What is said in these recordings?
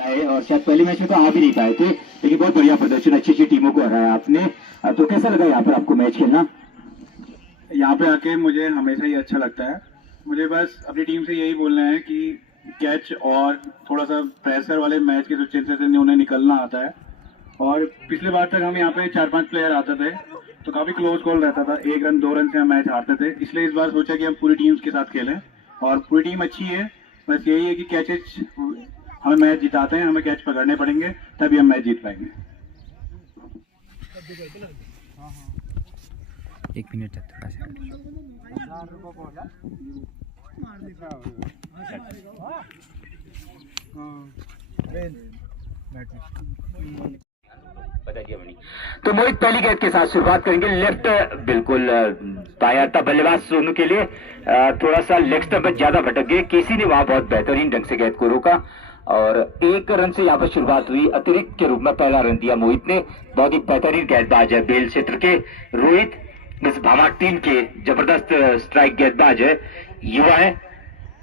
आए और शायद पहले मैच में तो आ भी नहीं पाए थे, लेकिन बहुत बढ़िया प्रदर्शन, अच्छी अच्छी टीमों को हराया आपने। तो कैसा लगा यहाँ पर आपको मैच खेलना? यहाँ पे आके मुझे हमेशा ही अच्छा लगता है। मुझे बस अपनी टीम से यही बोलना है कि कैच और थोड़ा सा प्रेशर वाले मैच के जो चांसेस हैं उन्हें निकलना आता है। और पिछले बार तक हम यहाँ पे 4-5 प्लेयर आते थे तो काफी क्लोज कॉल रहता था, 1 रन 2 रन से हम मैच हारते थे। इसलिए इस बार सोचा कि हम पूरी टीम के साथ खेलें और पूरी टीम अच्छी है। बस यही है कि कैचेज हमें मैच जिताते हैं, हमें कैच पकड़ने पड़ेंगे तभी हम मैच जीत पाएंगे। 1 मिनट है थोड़ा सा। तो मोहित पहली गेंद के साथ शुरुआत करेंगे। लेफ्ट बिल्कुल बाया था बल्लेबाज सोनू के लिए, थोड़ा सा लेग स्टंप पर ज्यादा भटक गए। केसी ने वहां बहुत बेहतरीन ढंग से गेंद को रोका और 1 रन से यहाँ पर शुरुआत हुई। अतिरिक्त के रूप में पहला रन दिया मोहित ने। बहुत ही बेहतरीन गेंदबाज है बेल क्षेत्र के रोहित, इस भामा टीम के जबरदस्त स्ट्राइक गेंदबाज है, युवा है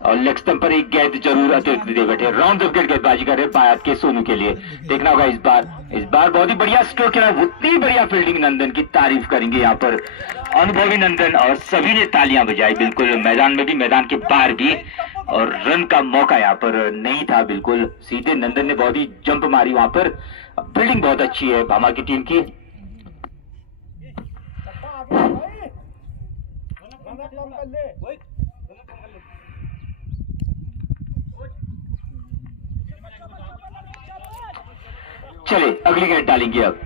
और लेग स्टंप पर एक गेंद जरूर अतिरिक्त दे बैठे। राउंड ऑफ विकेट गेंदबाजी कर रहे बायात के सोनू के लिए। देखना होगा इस बार बहुत ही बढ़िया स्ट्रोक खेला, उतनी बढ़िया फील्डिंग नंदन की तारीफ करेंगे यहाँ पर अनुभवी नंदन और सभी ने तालियां बजाई। बिल्कुल मैदान में भी मैदान के बाहर भी, और रन का मौका यहाँ पर नहीं था। बिल्कुल सीधे नंदन ने बहुत ही जंप मारी वहां पर। फील्डिंग बहुत अच्छी है भामा की टीम की। चले अगली गेंद डालेंगे अब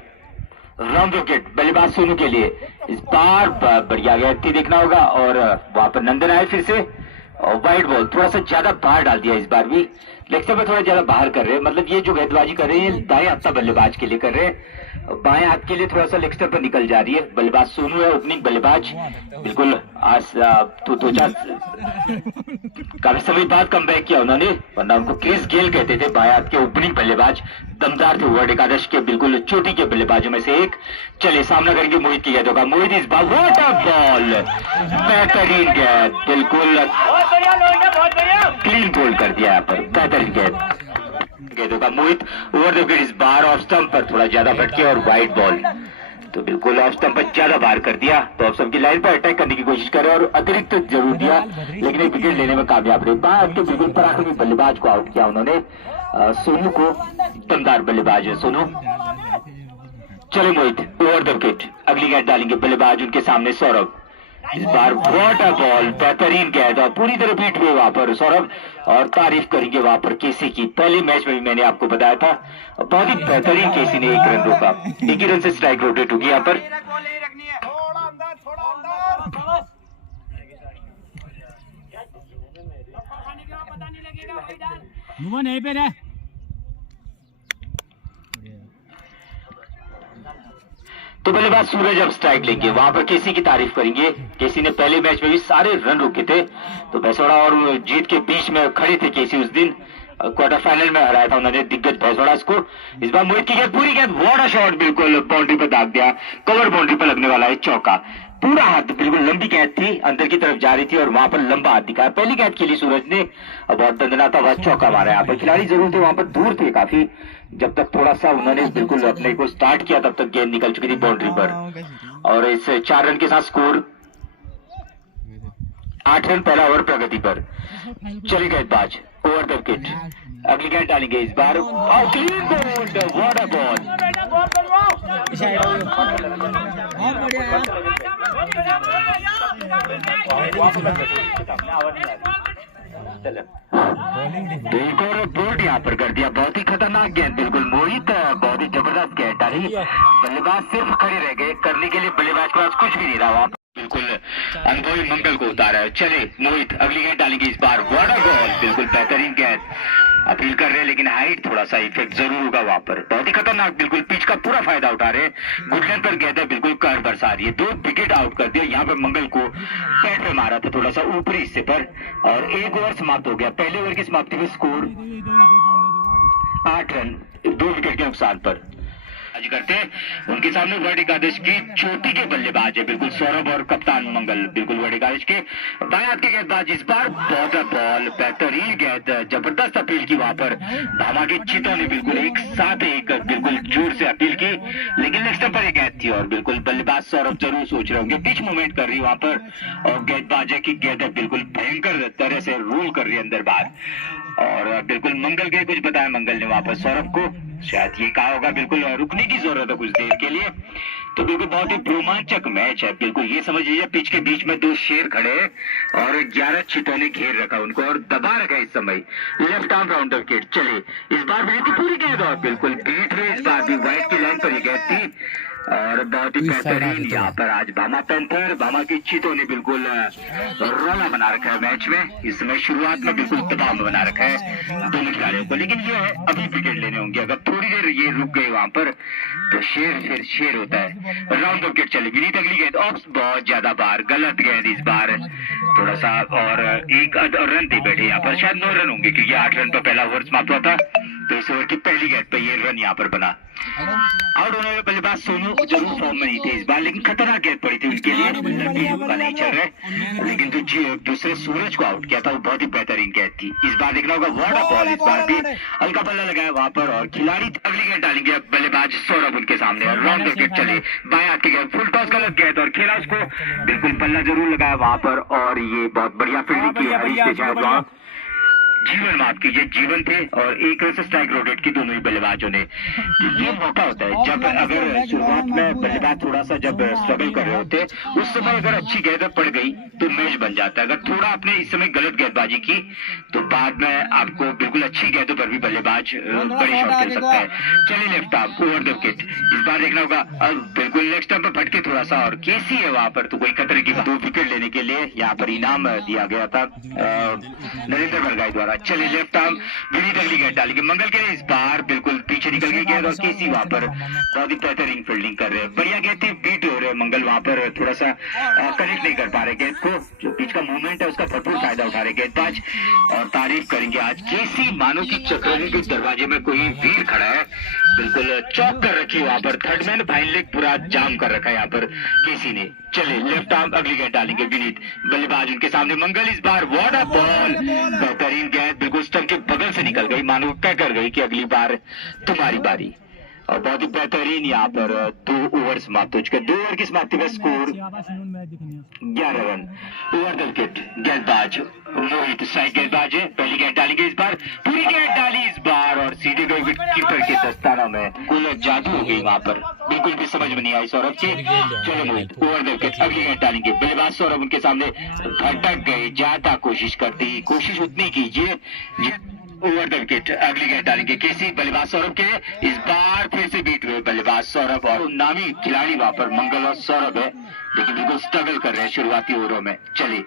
राउंड विकेट बल्लेबाज सोनू के लिए। इस बार बढ़िया गेंद थी, देखना होगा। और वहां पर नंदन आए फिर से और वाइड बॉल थोड़ा सा ज्यादा बाहर डाल दिया। इस बार भी लेग स्टंप पे थोड़ा ज्यादा बाहर कर रहे हैं, मतलब ये जो गेंदबाजी कर रहे हैं दाएं हाथ का बल्लेबाज के लिए कर रहे हैं, बाएं हाथ के लिए थोड़ा सा लेग स्टंप पर निकल जा रही है। बल्लेबाज सोनू है, ओपनिंग बल्लेबाज। बिल्कुल आज काफी समय बाद कमबैक किया उन्होंने, वरना उनको क्रिस गेल कहते थे बाएं हाथ के ओपनिंग बल्लेबाज। दमदार थे वर्ल्ड एकादश के बिल्कुल चोटी के बल्लेबाजों में से एक। चले सामना करेंगे मोहित की गेंदों का। मोहित इस बार व्हाट अ बॉल, बेहतरीन गेंद, बिल्कुल क्लीन गोल कर दिया यहाँ पर, बेहतरीन गेंदों का मोहित। ओवर द विकेट इस बार ऑफ स्टंप पर थोड़ा ज्यादा भटके और वाइड बॉल, तो बिल्कुल ऑफ स्टंप पर ज्यादा बाहर कर दिया। तो ऑफ स्टंप की लाइन पर अटैक करने की कोशिश करे और अतिरिक्त जरूर दिया, लेकिन एक विकेट लेने में कामयाब रहे। बाहर के बिल्कुल पराक्रमी बल्लेबाज को आउट किया उन्होंने, सोनू को। दमदार बल्लेबाज है सोनू। चले मोहित ओवर द विकेट, अगली गेंद डालेंगे बल्लेबाज उनके सामने सौरभ। इस बार व्हाट अ बॉल, बेहतरीन गेंद और पूरी तरह पीट हुए वहां पर सौरभ, और तारीफ करेंगे वहां पर केसी की। पहले मैच में भी मैंने आपको बताया था, बहुत ही बेहतरीन केसी ने 1 रन रोका। 1 ही रन से स्ट्राइक रोटेट होगी यहाँ पर। नहीं पे रहे। तो बल्लेबाज सूरज अब स्ट्राइक लेंगे, वहां पर केसी की तारीफ करेंगे। केसी ने पहले मैच में भी सारे रन रोके थे, तो भैंसवाड़ा और जीत के बीच में खड़े थे केसी। उस दिन क्वार्टर फाइनल में हराया था उन्होंने दिग्गज भैंसवाड़ा को। इस बार मोहित की गेंद, पूरी गेंद, व्हाट अ शॉट, बिल्कुल बाउंड्री पर दाग दिया। कवर बाउंड्री पर लगने वाला है चौका। पूरा हाथ, बिल्कुल लंबी गेंद थी, अंदर की तरफ जा रही थी और वहां पर लंबा हाथ दिखाया। पहली गेंद खेली सूरज ने, बहुत दंदनाता हुआ चौका मारा। यहाँ पर खिलाड़ी जरूर थे, वहां पर दूर थे काफी। जब तक थोड़ा सा उन्होंने बिल्कुल अपने को स्टार्ट किया तब तक गेंद निकल चुकी थी बाउंड्री पर। और इस 4 रन के साथ स्कोर 8 रन पहला ओवर प्रगति पर। चले गेंदबाज ओवर द विकेट, अगली गेंद डालेंगे इस बार। व्हाट अ बॉल, बिल्कुल बोल्ड यहाँ पर कर दिया। बहुत ही खतरनाक गेंद, बिल्कुल मोहित बहुत ही जबरदस्त गेंद डाली। बल्लेबाज सिर्फ खड़े रह गए, करने के लिए बल्लेबाज के पास कुछ भी नहीं रहा। बिल्कुल अनुभवी मंगल को उतारा है। चले मोहित अगली गेंद डालेंगे इस बार। व्हाट अ बॉल, बिल्कुल बेहतरीन गेंद। अपील कर रहे हैं लेकिन हाइट थोड़ा सा इफेक्ट जरूर होगा वहां पर। बहुत ही खतरनाक, बिल्कुल पिच का पूरा फायदा उठा रहे हैं। गुडलैंड पर गेंद है, बिल्कुल कर बरसा रही है। 2 विकेट आउट कर दिया। यहाँ पे मंगल को पैर पे मारा था थोड़ा सा ऊपरी हिस्से पर, और 1 ओवर समाप्त हो गया। पहले ओवर की समाप्ति में स्कोर 8 रन 2 विकेट के नुकसान पर। आज करते उनके सामने वर्ल्ड एकादश की चोटी के बल्लेबाज है बिल्कुल सौरभ और कप्तान मंगल बिल्कुल वर्ल्ड एकादश के बाएं हाथ के गेंदबाज। इस बार बहुत बॉल बेहतरीन गेंद, जबरदस्त अपील की वहां पर भामा के चितों ने बिल्कुल एक साथ एक बिल्कुल जोर से अपील की, लेकिन नेक्स्ट पर एक गेंद थी और बिल्कुल बल्लेबाज सौरभ जरूर सोच रहे होंगे, पिच मूवमेंट कर रही वहां पर और गेंदबाज की गेंद बिल्कुल भयंकर तरह से रूल कर रही है अंदर बाहर और बिल्कुल मंगल के कुछ बताया मंगल ने वहां पर सौरभ को, शायद ये कहा होगा बिल्कुल रुकने की जरूरत है कुछ देर के लिए। तो बिल्कुल बहुत ही रोमांचक मैच है, बिल्कुल ये समझ लीजिए पिच के बीच में 2 शेर खड़े हैं और 11 चितों ने घेर रखा उनको और दबा रखा इस समय। लेफ्ट आर्म राउंडर किट चले, इस बार भी थी पूरी गेंद और बिल्कुल बीट में इस बार भी व्हाइट की लाइन पर ये गेंद थी और बहुत ही बेहतरीन यहाँ पर आज भामा पैंथर भामा की चितों ने बिल्कुल रोला बना रखा है मैच में। इस समय शुरुआत में बिल्कुल दबाव में बना रखा है दोनों खिलाड़ियों को, लेकिन ये है अभी विकेट लेने होंगे, अगर थोड़ी देर ये रुक गए वहां पर तो शेर फिर शेर होता है। राउंड विकेट चले, विनीत अगली गेंद ऑफ बहुत ज्यादा बार गलत गेंद इस बार थोड़ा सा और एक रन दे बैठे यहाँ पर, शायद 9 रन होंगे क्योंकि 8 रन पर पहला ओवर समाप्त हुआ था, तो इस ओवर की पहली गेंद पर ये रन यहाँ पर बना। आउट होने वाले बल्लेबाज सोनू जरूर फॉर्म में नहीं थे इस बार, लेकिन खतरनाक गेंद पड़ी थी उनके लिए, लंबी का नहीं चल रहे, लेकिन दूसरे सूरज को आउट किया था, वो बहुत ही बेहतरीन गेंद थी। इस बार देखना होगा वाटर बॉल, इस बार भी हल्का बल्ला लगाया वहां पर और खिलाड़ी अगली गेंद डालेंगे बल्लेबाज सौरभ उनके सामने। राउंड विकेट चले, बाएं हाथ की गेंद फुल टॉस गलत गेंद और खेला उसको, बिल्कुल बल्ला जरूर लगाया वहां पर और ये बहुत बढ़िया फील्डिंग की हरीश जीवन माफ कीजिए जीवन थे और एक रन से स्ट्राइक रोटेट की दोनों ही बल्लेबाजों ने। ये मौका होता है जब अगर शुरुआत में बल्लेबाज थोड़ा सा जब स्ट्रगल कर रहे होते उस समय अगर अच्छी गेंद पड़ गई तो मैच बन जाता है, अगर थोड़ा आपने इस समय गलत गेंदबाजी की तो बाद में आपको बिल्कुल अच्छी गेंदों पर भी बल्लेबाज बड़ी शॉट खेल सकता है। चलिए left arm over the wicket, इस बार देखना होगा बिल्कुल लेग स्टंप पर फटके थोड़ा सा और केसी है वहां पर, तो कोई खतरे की 2 विकेट लेने के लिए यहाँ पर इनाम दिया गया था नरेंद्र बरगाई द्वारा। चले लेफ्ट आर्म विनीत अगली गेंद डालेंगे मंगल के लिए, इस बार बिल्कुल पीछे निकल गई गेंद और केसी वहां पर बहुत ही बेहतरीन फील्डिंग कर रहे हैं, बढ़िया गेंद थी, बीट हो रहे मंगल वहां पर थोड़ा सा कनेक्ट नहीं कर पा रहे गेंद को, जो पिच का मूवमेंट है उसका भरपूर फायदा उठा रहे गेंदबाज और तारीफ करेंगे आज केसी, मानो की चक्रनी के दरवाजे में कोई वीर खड़ा है, बिल्कुल चौक कर रखी वहां पर, थर्ड मैन फाइन लेग पूरा जाम कर रखा है यहाँ पर केसी ने। चले लेफ्ट आर्म अगली गेंद डालेंगे विनीत, बल्लेबाज उनके सामने मंगल, इस बार वाटर बॉल बेहतरीन गेंद बिल्कुल स्टंप के बगल से निकल गई, मानो कह कर गई कि अगली बार तुम्हारी बारी और बहुत ही बेहतरीन यहाँ पर 2 ओवर समाप्त हो चुके, 2 ओवर की समाप्ति में score 11 run. Over the wicket गेंदबाज मोहित स्ट्राइक गेंदबाज है, पहली गेंद डालेंगे इस बार, पूरी गेंद डाली इस बार और सीधे गई विकेट कीपर के दस्तानों में, कुल जादू हो गई वहां पर, बिल्कुल भी समझ में नहीं आई सौरभ के। चलो मोहित ओवर द विकेट अगली गेंद डालेंगे, बल्लेबाज सौरभ उनके सामने भटक गए, ज्यादा कोशिश करती, कोशिश उतनी कीजिए। ओवर द विकेट अगली गेंद डालेंगे केसी, बल्लेबाज सौरभ के, इस बार फिर से बीट हुए बल्लेबाज सौरभ और नामी खिलाड़ी वहां पर मंगल और सौरभ है, लेकिन बिल्कुल स्ट्रगल कर रहे हैं शुरुआती ओवरों में। चलिए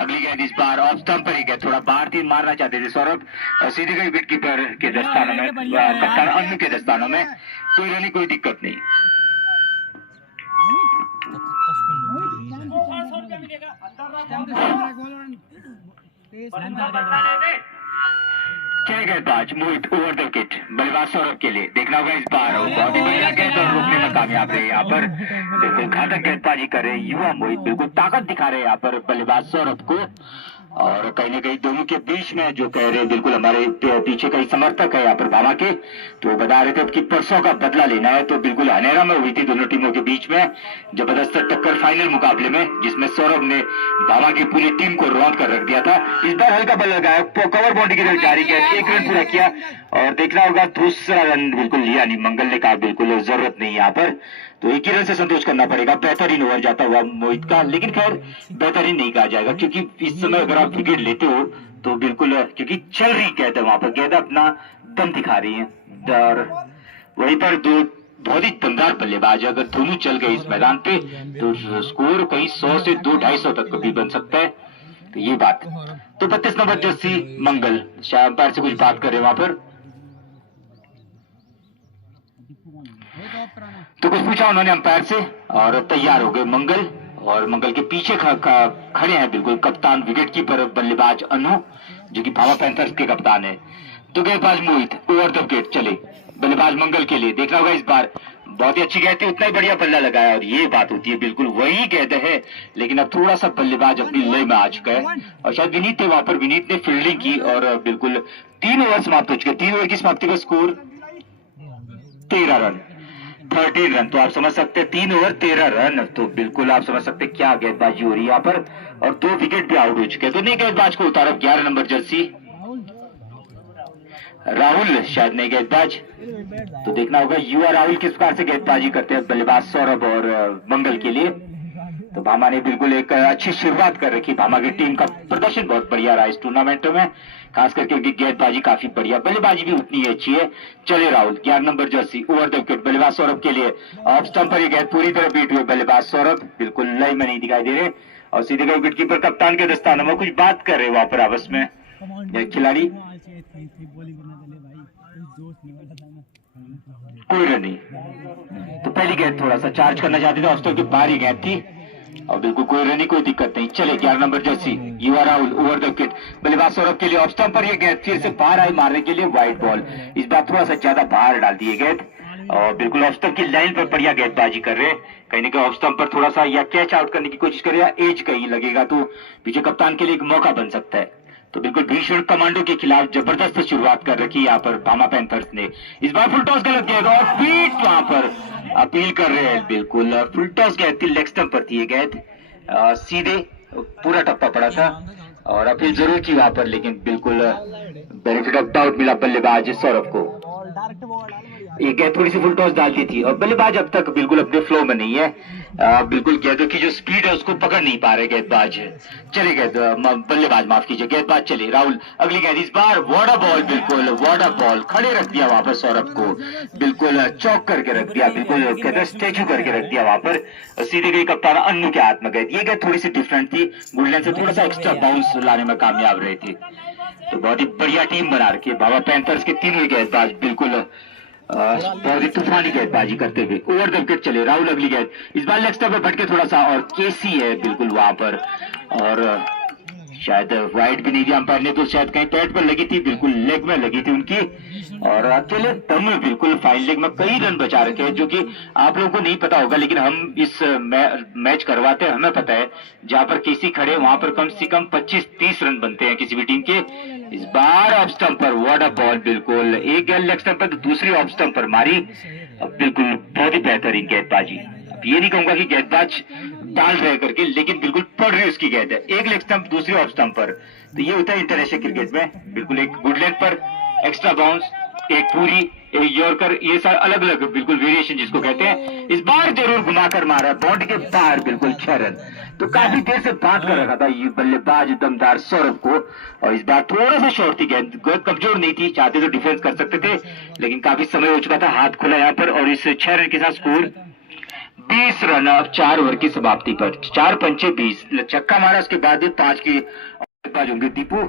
अगली गेंद इस बार ऑफ स्टंप पर ही गया, थोड़ा बाहर 3 मारना चाहते थे सौरभ, सीधे गई विकेट कीपर के दस्तानों में, कप्तान अन्नू के दस्तानों में, कोई रनी कोई दिक्कत नहीं। छह गेंदबाज मोहित ओवर द विकेट बल्लेबाज सौरभ के लिए, देखना होगा इस बार बहुत ही बढ़िया गेंद और रोकने में कामयाब रहे यहाँ पर, बिल्कुल घातक गेंदबाजी कर रहे युवा मोहित, बिल्कुल ताकत दिखा रहे यहाँ पर बल्लेबाज सौरभ को और कहीं न कहीं दोनों के बीच में जो कह रहे बिल्कुल हमारे पीछे कई समर्थक है यहाँ पर भामा के, तो बता रहे थे कि परसों का बदला लेना है, तो बिल्कुल हनेरा में हुई थी दोनों टीमों के बीच में जबरदस्त टक्कर फाइनल मुकाबले में, जिसमें सौरभ ने भामा की पूरी टीम को रौंद कर रख दिया था। इस बार हल्का बल लगाया, कवर बाउंड्री की तरफ जारी किया, 1 रन पूरा किया और देखना होगा दूसरा रन बिल्कुल लिया नहीं, मंगल ने कहा बिल्कुल जरूरत नहीं यहाँ पर, तो 1 ही रन से संतोष करना पड़ेगा। बेहतरीन ओवर जाता हुआ मोहित का, लेकिन खैर बेहतरीन नहीं कहा जाएगा क्योंकि इस समय अगर आप विकेट लेते हो तो बिल्कुल क्योंकि चल रही गेंद है वहां पर, गेंद अपना दम दिखा रही है और वहीं पर 2 बहुत ही दमदार बल्लेबाज, अगर दोनों चल गए इस मैदान पे तो स्कोर कहीं 100 से 200-250 तक भी बन सकता है, तो ये बात। तो 32 नंबर जर्सी मंगल शायद अंपायर से कुछ बात करे वहां पर, तो कुछ पूछा उन्होंने अंपायर से और तैयार हो गए मंगल, और मंगल के पीछे खड़े हैं बिल्कुल कप्तान विकेट कीपर बल्लेबाज अनु जो कि भामा पैंथर्स के कप्तान है। तो गेंदबाज मोहित ओवर द विकेट चले, बल्लेबाज मंगल के लिए, देखना होगा इस बार बहुत ही अच्छी गेंद थी, उतना ही बढ़िया बल्ला लगाया और ये बात होती है, बिल्कुल वही गेंद है, लेकिन अब थोड़ा सा बल्लेबाज अपनी लय में आ चुका है और शायद विनीत थे वहां पर, विनीत ने फील्डिंग की और बिल्कुल 3 ओवर समाप्त हो चुके। 3 ओवर की समाप्ति का स्कोर 13 रन, 13 रन। तो आप समझ सकते हैं 3 ओवर 13 रन, तो बिल्कुल आप समझ सकते हैं क्या गेंदबाजी हो रही है यहाँ पर और 2 विकेट भी आउट हो चुके हैं। तो नई गेंदबाज को उतारा 11 नंबर जर्सी राहुल, शायद नए गेंदबाज, तो देखना होगा युवा राहुल किस प्रकार से गेंदबाजी करते हैं बल्लेबाज सौरभ और मंगल के लिए। तो भामा ने बिल्कुल एक अच्छी शुरुआत कर रखी, भामा की टीम का प्रदर्शन बहुत बढ़िया रहा इस टूर्नामेंट में, खास करके उनकी गेंदबाजी काफी बढ़िया, बल्लेबाजी भी उतनी ही अच्छी है। चले Rahul 11 number Jersey over the wicket, बल्लेबाज सौरभ के लिए ऑफ स्टंप पर ये गेंद पूरी तरह बीट हुए, बल्लेबाज सौरभ बिल्कुल लय में नहीं दिखाई दे रहे और सीधे गए विकेटकीपर कप्तान के दस्तानों में कुछ बात कर रहे वहां पर आपस में खिलाड़ी। कोई रन नहीं, तो पहली गेंद थोड़ा सा चार्ज करना चाहते थे, ऑफ स्टंप के बाहर ही गेंद थी और बिल्कुल कोई रन नहीं, कोई दिक्कत नहीं। चले 11 नंबर जर्सी युवा राहुल ओवर द विकेट, बल्लेबाज सौरभ के लिए ऑफ स्टंप पर यह गेंद फिर से बाहर आई मारने के लिए वाइड बॉल, इस बार थोड़ा सा ज्यादा बाहर डाल दी गेंद और बिल्कुल ऑफ स्टंप की लाइन पर बढ़िया गेंदबाजी कर रहे हैं, कहीं ना कहीं ऑफ स्टंप पर थोड़ा सा या कैच आउट करने की कोशिश करे या एज कहीं लगेगा तो पीछे कप्तान के लिए एक मौका बन सकता है। तो बिल्कुल भीषण कमांडो के खिलाफ जबरदस्त शुरुआत कर रखी यहाँ पर भामा पैंथर्स ने। इस बार फुल टॉस गलत गेंद और बीट वहां पर अपील कर रहे हैं, बिल्कुल फुल टॉस गेंद थी, लेग स्टंप पर थी ये गेंद, सीधे पूरा टप्पा पड़ा था और अपील जरूर की वहां पर, लेकिन बिल्कुल बेनिफिट ऑफ डाउट मिला बल्लेबाज सौरभ को। ये गेंद थोड़ी सी फुल टॉस डालती थी और बल्लेबाज अब तक बिल्कुल अपने फ्लो में नहीं है, बिल्कुल गेंदों की जो स्पीड है उसको पकड़ नहीं पा रहे गेंदबाज। चले बल्लेबाज माफ कीजिए, गेंदबाज चले राहुल, अगली गेंद इस बार वाटर बॉल, बिल्कुल वाटर बॉल, खड़े रख दिया वहां पर सौरभ को, बिल्कुल चौक करके रख दिया, बिल्कुल कहते हैं स्टैचू करके रख दिया वहां पर, सीधे गई कप्तान अन्नू के हाथ में गई। ये गेंद थोड़ी सी डिफरेंट थी, गुडलैंड से थोड़ा सा एक्स्ट्रा बाउंस लाने में कामयाब रहे थे। तो बहुत ही बढ़िया टीम बना रखी है भामा पैंथर्स के तीनों गेंदबाज, बिल्कुल बहुत ही तूफानी गेंदबाजी करते हुए। ओवर द विकेट चले राहुल, अगली गेंद इस बार लेग स्टंप पे भटके थोड़ा सा और केसी है बिल्कुल वहां पर और शायद वाइड भी नहीं दिया अंपायर ने, तो शायद कहीं पैड पर लगी थी, बिल्कुल लेग में लगी थी उनकी और अकेले दम में बिल्कुल फाइन लेग में कई रन बचा रखे हैं, जो कि आप लोगों को नहीं पता होगा, लेकिन हम इस मैच करवाते हैं, हमें पता है जहां पर केसी खड़े वहां पर कम से कम 25-30 रन बनते हैं किसी भी टीम के। इस बार ऑफ स्टंप पर वाटर बॉल, बिल्कुल एक गेंद लेग स्टंप पर तो दूसरी ऑफ स्टंप पर मारी, बिल्कुल बहुत ही बेहतरीन गेंदबाजी। अब ये नहीं कहूंगा कि गेंदबाज डाल रहे करके, लेकिन बिल्कुल पड़ रही उसकी गेंद है, एक लेग स्टंप दूसरी ऑफ स्टंप पर, तो ये होता है इंटरनेशनल क्रिकेट में, बिल्कुल एक गुड लेग पर एक्स्ट्रा बाउंस, एक पूरी, एक यॉर्कर, ये सब अलग अलग बिल्कुल वेरिएशन जिसको कहते हैं। इस बार जरूर घुमाकर मारा बाउंड्री के बाहर, बिल्कुल 6 रन। तो काफी देर से बात कर रखा था ये बल्लेबाज दमदार सौरभ को और इस बार थोड़ा सा शॉर्ट थी गेंद, कमजोर नहीं थी, चाहते तो डिफेंस कर सकते थे, लेकिन काफी समय हो चुका था, हाथ खुला यहाँ पर और इस 6 रन के साथ स्कोर 20 रन अब 4 ओवर की समाप्ति पर, 4 पंचे 20, छक्का मारा उसके बाद 5 की गेंदबाज होंगे दीपू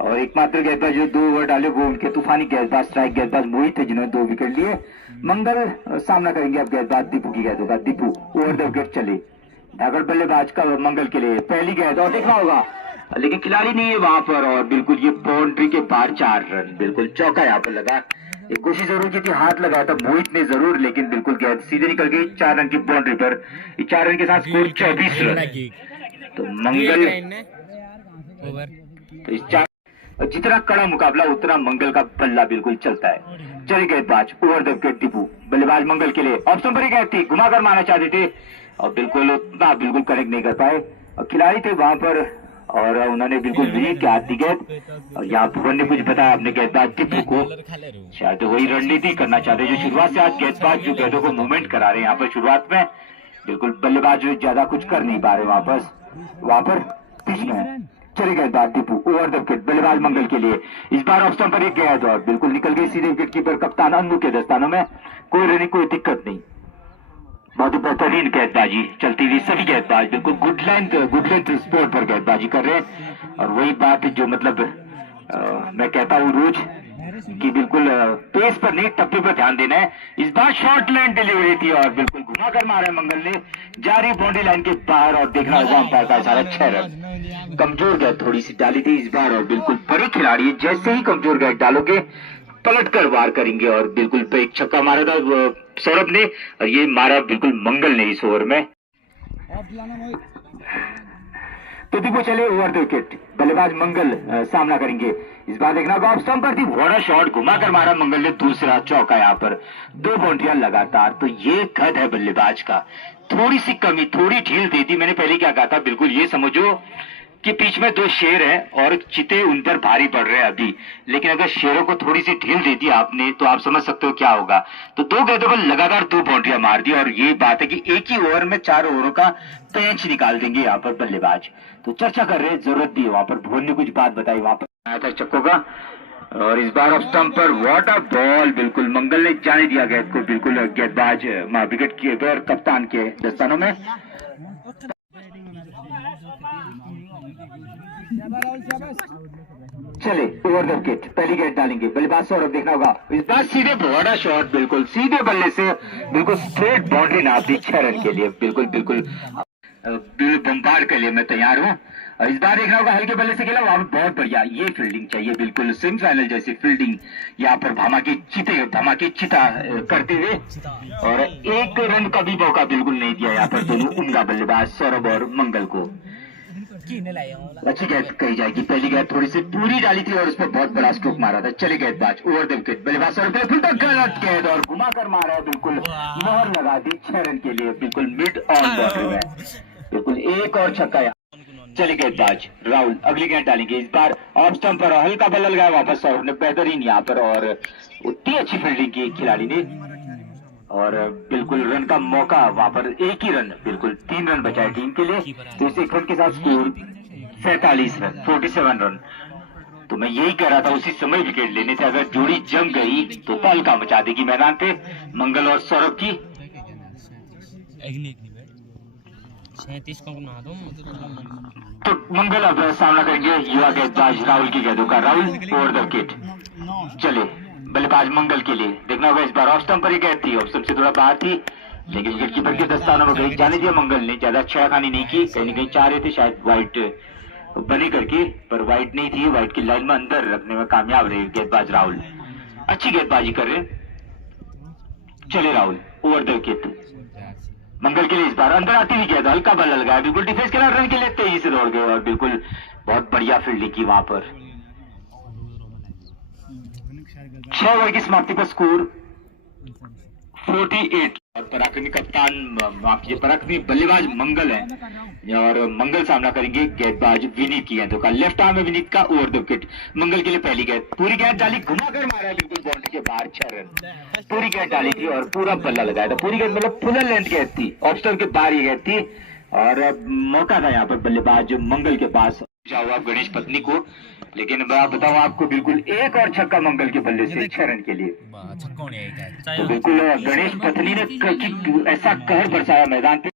और एकमात्र गेंदबाज जो 2 ओवर डाले वो उनके तूफानी गेंदबाज स्ट्राइक गेंदबाज मोहित थे जिन्होंने 2 विकेट लिए। मंगल सामना करेंगे अब गेंदबाज दीपू की गेंदों का, दीपू ओवर द विकेट चले, धाकड़ बल्लेबाज का मंगल के लिए पहली गेंद और देखना होगा, लेकिन खिलाड़ी नहीं है वहां पर और बिल्कुल ये बाउंड्री के बाहर 4 रन, बिल्कुल चौका यहाँ पर लगा, एक कोशिश जरूर की थी, हाथ लगाया था मोहित ने जरूर, लेकिन बिल्कुल गेंद सीधे निकल गई 4 रन की बाउंड्री पर। 4 रन के साथ स्कोर 24 रन। तो मंगल तो इस 4 जितना कड़ा मुकाबला उतना मंगल का बल्ला बिल्कुल चलता है। चले गेंदबाज ओवर द विकेट दीपू, बल्लेबाज मंगल के लिए ऑप्शन पर ही गेंद थी, घुमाकर मारना चाहते थे और बिल्कुल उतना बिल्कुल कनेक्ट नहीं कर पाए और खिलाड़ी थे वहां पर और उन्होंने बिल्कुल विनीत के हाथ दी गेंद और यहाँ भुवन ने कुछ बताया अपने गेंदबाज दीपू को, शायद वही रणनीति करना चाहते जो शुरुआत से आज गेंदबाज जो गेंदों को मूवमेंट करा रहे हैं यहाँ पर शुरुआत में, बिल्कुल बल्लेबाज ज्यादा कुछ कर नहीं पा रहे वहां पर पिच में। चले गेंदबाज दीपू ओवर द विकेट, बल्लेबाज मंगल के लिए इस बार ऑफ स्टंप पर एक गेंद और बिल्कुल निकल गई सीधे विकेटकीपर कप्तान अन्नू के दस्तानों में, कोई रन कोई दिक्कत नहीं। बहुत बेहतरीन गेंदबाजी चलती हुई, सभी गेंदबाज बिल्कुल गुड लेंथ स्पोर्ट पर गेंदबाजी कर रहे हैं और वही बात जो मतलब मैं कहता हूँ रोज कि बिल्कुल पेस पर नहीं टप्पे पर ध्यान देना है। इस बार शॉर्ट लाइन डिलीवरी थी और बिल्कुल घुमाकर मारा है मंगल ने, जारी बाउंड्री लाइन के बाहर और देखना होगा अंपायर का इशारा 6 रन। कमजोर गेंद थोड़ी सी डाली थी इस बार और बिल्कुल बड़े खिलाड़ी जैसे ही कमजोर गेंद डालोगे पलटकर वार करेंगे और बिल्कुल पे एक छक्का मारा था सौरभ ने और ये मारा बिल्कुल मंगल ने इस ओवर में। तो देखो चले ओवर द विकेट, बल्लेबाज मंगल सामना करेंगे। इस बार देखना होगा ऑफ स्टंप पर थी, बड़ा शॉट घुमाकर मारा मंगल ने, दूसरा चौका यहाँ पर, 2 बाउंड्रियां लगातार। तो ये कद है बल्लेबाज का, थोड़ी सी कमी, थोड़ी ढील दे दी। मैंने पहले क्या कहा था, बिल्कुल ये समझो कि बीच में 2 शेर हैं और चिते उन पर भारी पड़ रहे हैं अभी, लेकिन अगर शेरों को थोड़ी सी ढील दे दी आपने तो आप समझ सकते हो क्या होगा। तो 2 गेंदों पर लगातार 2 बाउंड्रियां मार दी और ये बात है कि एक ही ओवर में 4 ओवरों का पेंच निकाल देंगे यहाँ पर बल्लेबाज। तो चर्चा कर रहे हैं, जरूरत भी है वहां पर, भुवन ने कुछ बात बताई वहां पर आया था चक्कों का। और इस बार ऑफ स्टंप पर व्हाट अ बॉल, बिल्कुल मंगल ने जाने दिया गेंद को, बिल्कुल गेंदबाज विकेट कीपर कप्तान के दस्तानों में। चले ओवर द विकेट, पहली गेंद डालेंगे, बल्लेबाज सौरभ देखना होगा। इस बार सीधे बड़ा शॉट, बिल्कुल सीधे बल्ले से बिल्कुल स्ट्रेट बाउंड्री नाप दी 6 रन के लिए। बिल्कुल बिल्कुल बम्बार के लिए मैं तैयार हूँ। और इस बार देखना होगा हल्के बल्ले से खेला, वहां पर बहुत बढ़िया ये फील्डिंग चाहिए, बिल्कुल सेमीफाइनल जैसी फील्डिंग यहाँ पर धमाके चिता करते हुए। और 1 रन का भी मौका बिल्कुल नहीं दिया यहाँ पर दोनों उम्दा बल्लेबाज सौरभ और मंगल को। अच्छी गेंद कही जाएगी, पहली गेंद थोड़ी सी पूरी डाली थी और उस पर बहुत बड़ा स्ट्रोक मारा था। चले गेंदबाज ओवर द विकेट, बल्लेबाज सौरभ ने फिर गलत गेंद और घुमाकर मारा है, बिल्कुल मोहर लगा दी 6 रन के लिए, बिल्कुल मिड ऑन बॉर्डर में, बिल्कुल एक और छक्का। चले गेंदबाज राहुल अगली गेंद डालेंगे। इस बार ऑफ स्टंप पर हल्का बल्ला लगाया वापस सौरभ ने, बेहतरीन यहाँ पर और उतनी अच्छी फील्डिंग की खिलाड़ी ने और बिल्कुल रन का मौका वहां पर, 1 ही रन, बिल्कुल 3 रन बचाए टीम के लिए। तो इस 1 रन के साथ स्कोर 47 रन, 47 रन। तो मैं यही कह रहा था उसी समय विकेट लेने से अगर जोड़ी जम गई तो तहलका मचा देगी मैदान पे मंगल और सौरभ की। तो मंगल अब सामना करेंगे युवा गेंदबाज राहुल की गेंदों का। राहुल ओवर द विकेट, चले बल्लेबाज मंगल के लिए देखना होगा। इस बार ऑफ स्टंप पर ही गेंद थी, ऑफ स्टंप से थोड़ा बाहर थी, लेकिन विकेट कीपर के दस्तानों में गई, जाने दिया मंगल ने, ज्यादा छेड़खानी नहीं की, कहीं न कहीं चाह रहे थे शायद वाइट बनी करके, पर वाइट नहीं थी, वाइट की लाइन में अंदर रखने में कामयाब रहे गेंदबाज राहुल, अच्छी गेंदबाजी कर रहे। चले राहुल ओवर द विकेट, मंगल के लिए इस बार अंदर आती हुई गेंद, हल्का बल्ला लगाया, बिल्कुल डिफेंस के रन के लिए तेजी से दौड़ गए और बिल्कुल बहुत बढ़िया फील्डिंग की वहां पर। 6 ओवर की समाप्ति पर स्कोर 48 और पराक्रमी कप्तान, माफ कीजिए पराक्रमी बल्लेबाज मंगल है और मंगल सामना करेंगे गेंदबाज विनीत की गेंदों का। लेफ्ट आर्म है विनीत का, ओवर द विकेट, मंगल के लिए पहली गेंद, पूरी गेंद डाली, घुमाकर मारा है, बिल्कुल बाउंड्री के बाहर 6 रन। पूरी गेंद डाली थी और पूरा बल्ला लगाया था, पूरी गेंद मतलब फुल लेंथ गेंद थी, ऑफ स्टंप के बाहर ये गेंद थी और मौका था यहाँ पर बल्लेबाज मंगल के पास, जाओ आप गणेश पत्नी को, लेकिन मैं बताऊं आपको बिल्कुल एक और छक्का मंगल के बल्ले से 6 रन के लिए। तो बिल्कुल गणेश पत्नी ने ऐसा कहर बरसाया मैदान पे।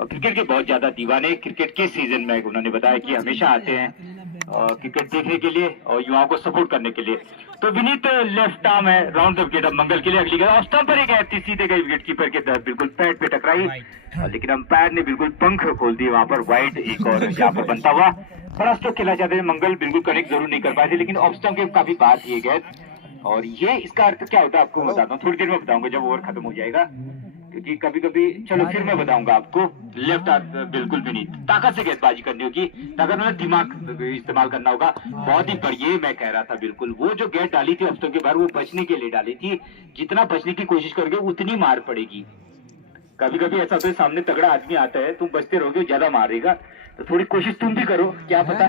और क्रिकेट के बहुत ज्यादा दीवाने क्रिकेट के सीजन में उन्होंने बताया कि हमेशा आते हैं क्रिकेट देखने के लिए और युवाओं को सपोर्ट करने के लिए। तो विनीत लेफ्ट आर्म है, राउंड द विकेट अब मंगल के लिए। अगली गेंद स्टंप पर एक गई थी, सीधे गई विकेट कीपर के तहत, बिल्कुल पैड पे टकराई, लेकिन अंपायर ने बिल्कुल पंख खोल दिए वहां पर, वाइड एक और यहाँ पर बनता हुआ बड़ा स्ट्रोक खेला चाहते थे मंगल, बिल्कुल कनेक्ट जरूर नहीं कर पाए थे, लेकिन ऑफ स्टंप के काफी बात ये गेंद। और ये इसका अर्थ क्या होता है आपको बताता हूँ, थोड़ी देर में बताऊंगा जब ओवर खत्म हो जाएगा, क्योंकि कभी कभी चलो फिर मैं बताऊंगा आपको। लेफ्ट आर्म बिल्कुल भी नहीं, ताकत से गेंदबाजी करनी होगी, ताकत में दिमाग इस्तेमाल करना होगा। बहुत ही बढ़िया मैं कह रहा था, बिल्कुल वो जो गेंद डाली थी हफ्तों के बाद वो बचने के लिए डाली थी, जितना बचने की कोशिश करोगे उतनी मार पड़ेगी। कभी कभी ऐसा होता है सामने तगड़ा आदमी आता है, तुम बचते रहोगे ज्यादा मारेगा, तो थोड़ी कोशिश तुम भी करो, क्या पता।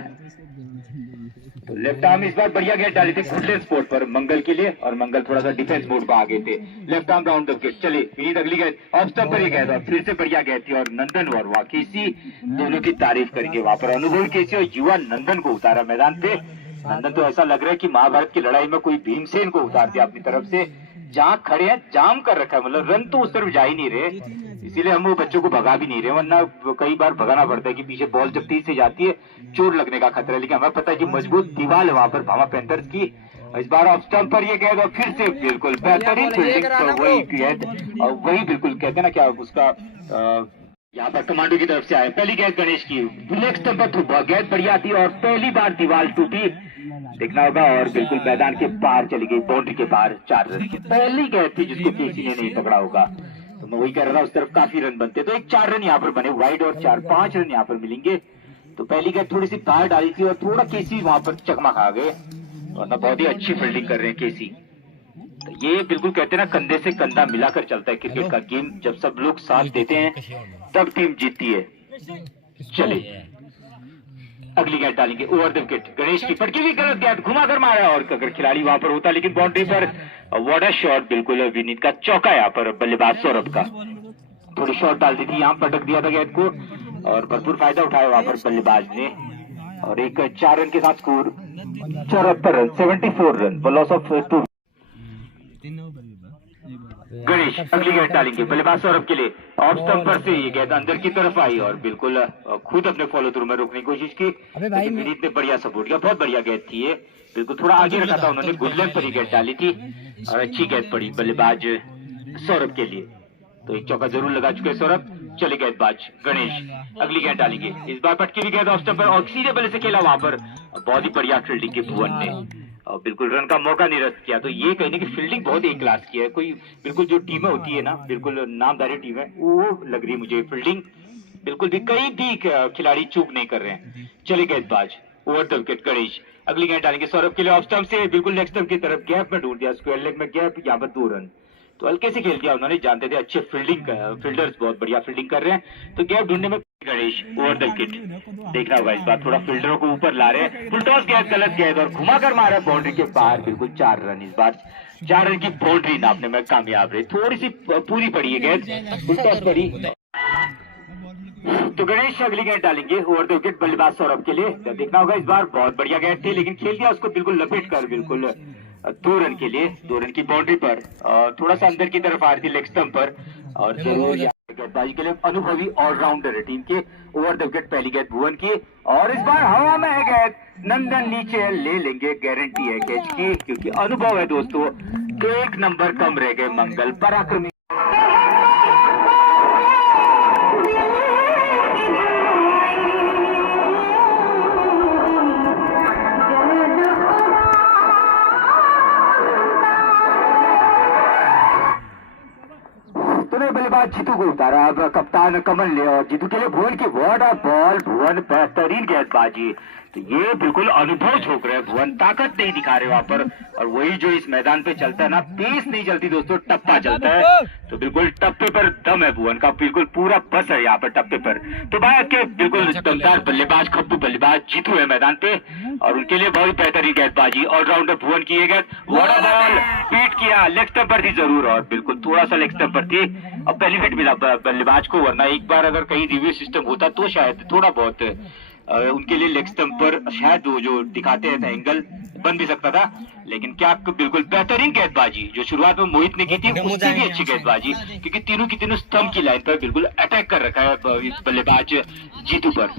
तो लेफ्ट आर्म इस बार बढ़िया गेंद डाली थी गुडलैंड स्पोर्ट पर मंगल के लिए, और मंगल थोड़ा सा डिफेंस मोड पर आगे थे। Left arm round the wicket, चले विनीत अगली गेंद ऑफ स्टंप पर ही गेंद और फिर से बढ़िया गेंद थी, और नंदन और वाकेसी दोनों की तारीफ करेंगे वहां पर। अनुभवी केसी और युवा नंदन को उतारा मैदान पे। नंदन तो ऐसा लग रहा है कि महाभारत की लड़ाई में कोई भीमसेन को उतार दिया अपनी तरफ से, जहाँ खड़े हैं जाम कर रखा है, मतलब रन तो उस तरफ जा ही नहीं रहे, इसीलिए हम वो बच्चों को भगा भी नहीं रहे, वरना कई बार भगाना पड़ता है कि पीछे बॉल जब तेज से जाती है चोट लगने का खतरा है, लेकिन हमें पता है कि मजबूत दीवार है वहां पर भामा पैंथर्स की। इस बार ऑफ स्टंप पर ये गेंद और फिर से बिल्कुल बेहतरीन फील्डिंग पर वही गेंद, और वही बिल्कुल कहते हैं ना क्या उसका यहाँ पर कमांडो की तरफ से आया। पहली गेंद गणेश की लेग स्टंप पर गेंद बढ़िया थी और पहली बार दीवार टूटी देखना होगा। और बिल्कुल मैदान के बाहर चली गई, बाउंड्री के बाहर 4 रन की पहली गेंद थी जिसको केसी ने नहीं पकड़ा होगा। तो मैं वही कह रहा था, उस तरफ काफी रन बनते, तो एक 4 रन यहाँ पर बने वाइड और 5 रन यहाँ पर मिलेंगे। तो पहली गेंद थोड़ी सी बाहर डाली थी और थोड़ा केसी वहां पर चकमा खा गए, वरना बहुत ही अच्छी फील्डिंग कर रहे हैं केसी। तो ये बिल्कुल कहते हैं ना, कंधे से कंधा मिलाकर चलता है क्रिकेट का गेम। जब सब लोग साथ देते हैं तब टीम जीतती है। चले अगली गेंद डालेंगे ओवर द विकेट, गणेश की पटकी भी गलत गेंद, घुमाकर मारा और अगर खिलाड़ी वहां पर होता, लेकिन बाउंड्री पर व्हाट अ शॉट, बिल्कुल विनीत का चौका यहाँ पर बल्लेबाज सौरभ का। थोड़ी शॉट डाल दी थी, यहाँ पटक दिया था गेंद को और भरपूर फायदा उठाया वहां पर बल्लेबाज ने। और एक 4 रन के साथ score 74 run, 74 run, loss of 2। Ganesh अगली गेंद डालेंगे बल्लेबाज सौरभ के लिए, ऑफ स्टंपर से ये गेंद अंदर की तरफ आई और बिल्कुल खुद अपने फॉलो थ्रू में रोकने की कोशिश की, लेकिन विनीत ने बढ़िया सपोर्ट किया। बहुत बढ़िया गेंद थी ये, बिल्कुल थोड़ा आगे रखा था उन्होंने, गुड लेंथ पर ही गेंद डाली थी और अच्छी गेंद पड़ी बल्लेबाज सौरभ के लिए। तो एक चौका जरूर लगा चुके सौरभ। चले गेंदबाज गणेश अगली गेंद डालेंगे, इस बार पटकी भी गेंद ऑफ स्टंपर और सीधे बल्ले से खेला वहां पर, बहुत ही बढ़िया फील्डिंग की भुवन ने और बिल्कुल रन का मौका निरस्त किया। तो ये कहने की फील्डिंग बहुत एक क्लास की है। कोई बिल्कुल जो टीमें होती है ना, बिल्कुल नामदारी टीम है, वो लग रही है मुझे फील्डिंग, बिल्कुल भी कहीं भी खिलाड़ी चूक नहीं कर रहे हैं। चले गेंदबाज ओवर द विकेट गणेश अगली गेंद डालेंगे सौरभ के लिए, ऑफ स्टंप से बिल्कुल लेग स्टंप की तरफ गैप में ढूंढ दिया, स्क्वायर लेग में गैप, यहाँ पर 2 रन। तो हल्के से खेल दिया उन्होंने, जानते थे अच्छे फील्डर्स बहुत बढ़िया फील्डिंग कर रहे हैं। तो गैप ढूंढने में गणेश ओवर द विकेट, देखना होगा इस बार थोड़ा फील्डरों को ऊपर ला रहे हैं। फुल टॉस गेंद गलत गेंद और घुमाकर मारा बाउंड्री के बाहर, बिल्कुल 4 रन। इस बार 4 रन की बाउंड्री नापने में कामयाब रहे, थोड़ी सी पूरी पड़ी है गेंद, फुल टॉस पड़ी। तो गणेश अगली गेंद डालेंगे ओवर द विकेट बल्लेबाज सौरभ के लिए। देखना होगा इस बार बहुत बढ़िया गेंद थी, लेकिन खेल दिया उसको बिल्कुल लपेट कर, बिल्कुल 2 रन के लिए, 2 रन की बाउंड्री पर थोड़ा सा अंदर की तरफ आ रही थी लेग स्टंप पर। और जरूर गेंदबाजी के लिए अनुभवी ऑलराउंडर है टीम के। ओवर द विकेट पहली गेंद भुवन की और इस बार हवा में है गेंद, नंदन नीचे ले लेंगे, गारंटी है कैच की, क्योंकि अनुभव है दोस्तों। 1 नंबर कम रह गए मंगल पराक्रमी। बल्लेबाज जीतू को उतारा, अब कप्तान कमल ने और जीतू के लिए भुवन की व्हाट अ बॉल, भुवन बेहतरीन गेंदबाजी। तो ये बिल्कुल अनुभव झोंक रहे हैं भुवन, ताकत नहीं दिखा रहे वहां पर। और वही जो इस मैदान पे चलता है ना, पेस नहीं चलती दोस्तों, टप्पा चलता है। तो बिल्कुल टप्पे पर दम है भुवन का, बिल्कुल पूरा बस है यहाँ पर टप्पे पर। तो भाई के बिल्कुल दमदार बल्लेबाज खप्पू बल्लेबाज जीतू है मैदान पे और उनके लिए बहुत बेहतरीन गेंदबाजी। ऑलराउंडर भुवन की ये गेंद, व्हाट अ बॉल, बीट किया, लेग स्टंप पर थी जरूर और बिल्कुल थोड़ा सा लेग स्टंप पर थी। अब पहली हिट मिला बल्लेबाज को, वरना एक बार अगर कहीं रिव्यू सिस्टम होता तो शायद थोड़ा बहुत उनके लिए लेग स्टंप पर शायद वो जो दिखाते हैं एंगल बन भी सकता था। लेकिन क्या बिल्कुल बेहतरीन गेंदबाजी जो शुरुआत में मोहित ने की थी, उससे भी अच्छी गेंदबाजी, क्योंकि तीनों की तीनों स्तंभ की लाइन पर बिल्कुल अटैक कर रखा है बल्लेबाज जीतू पर,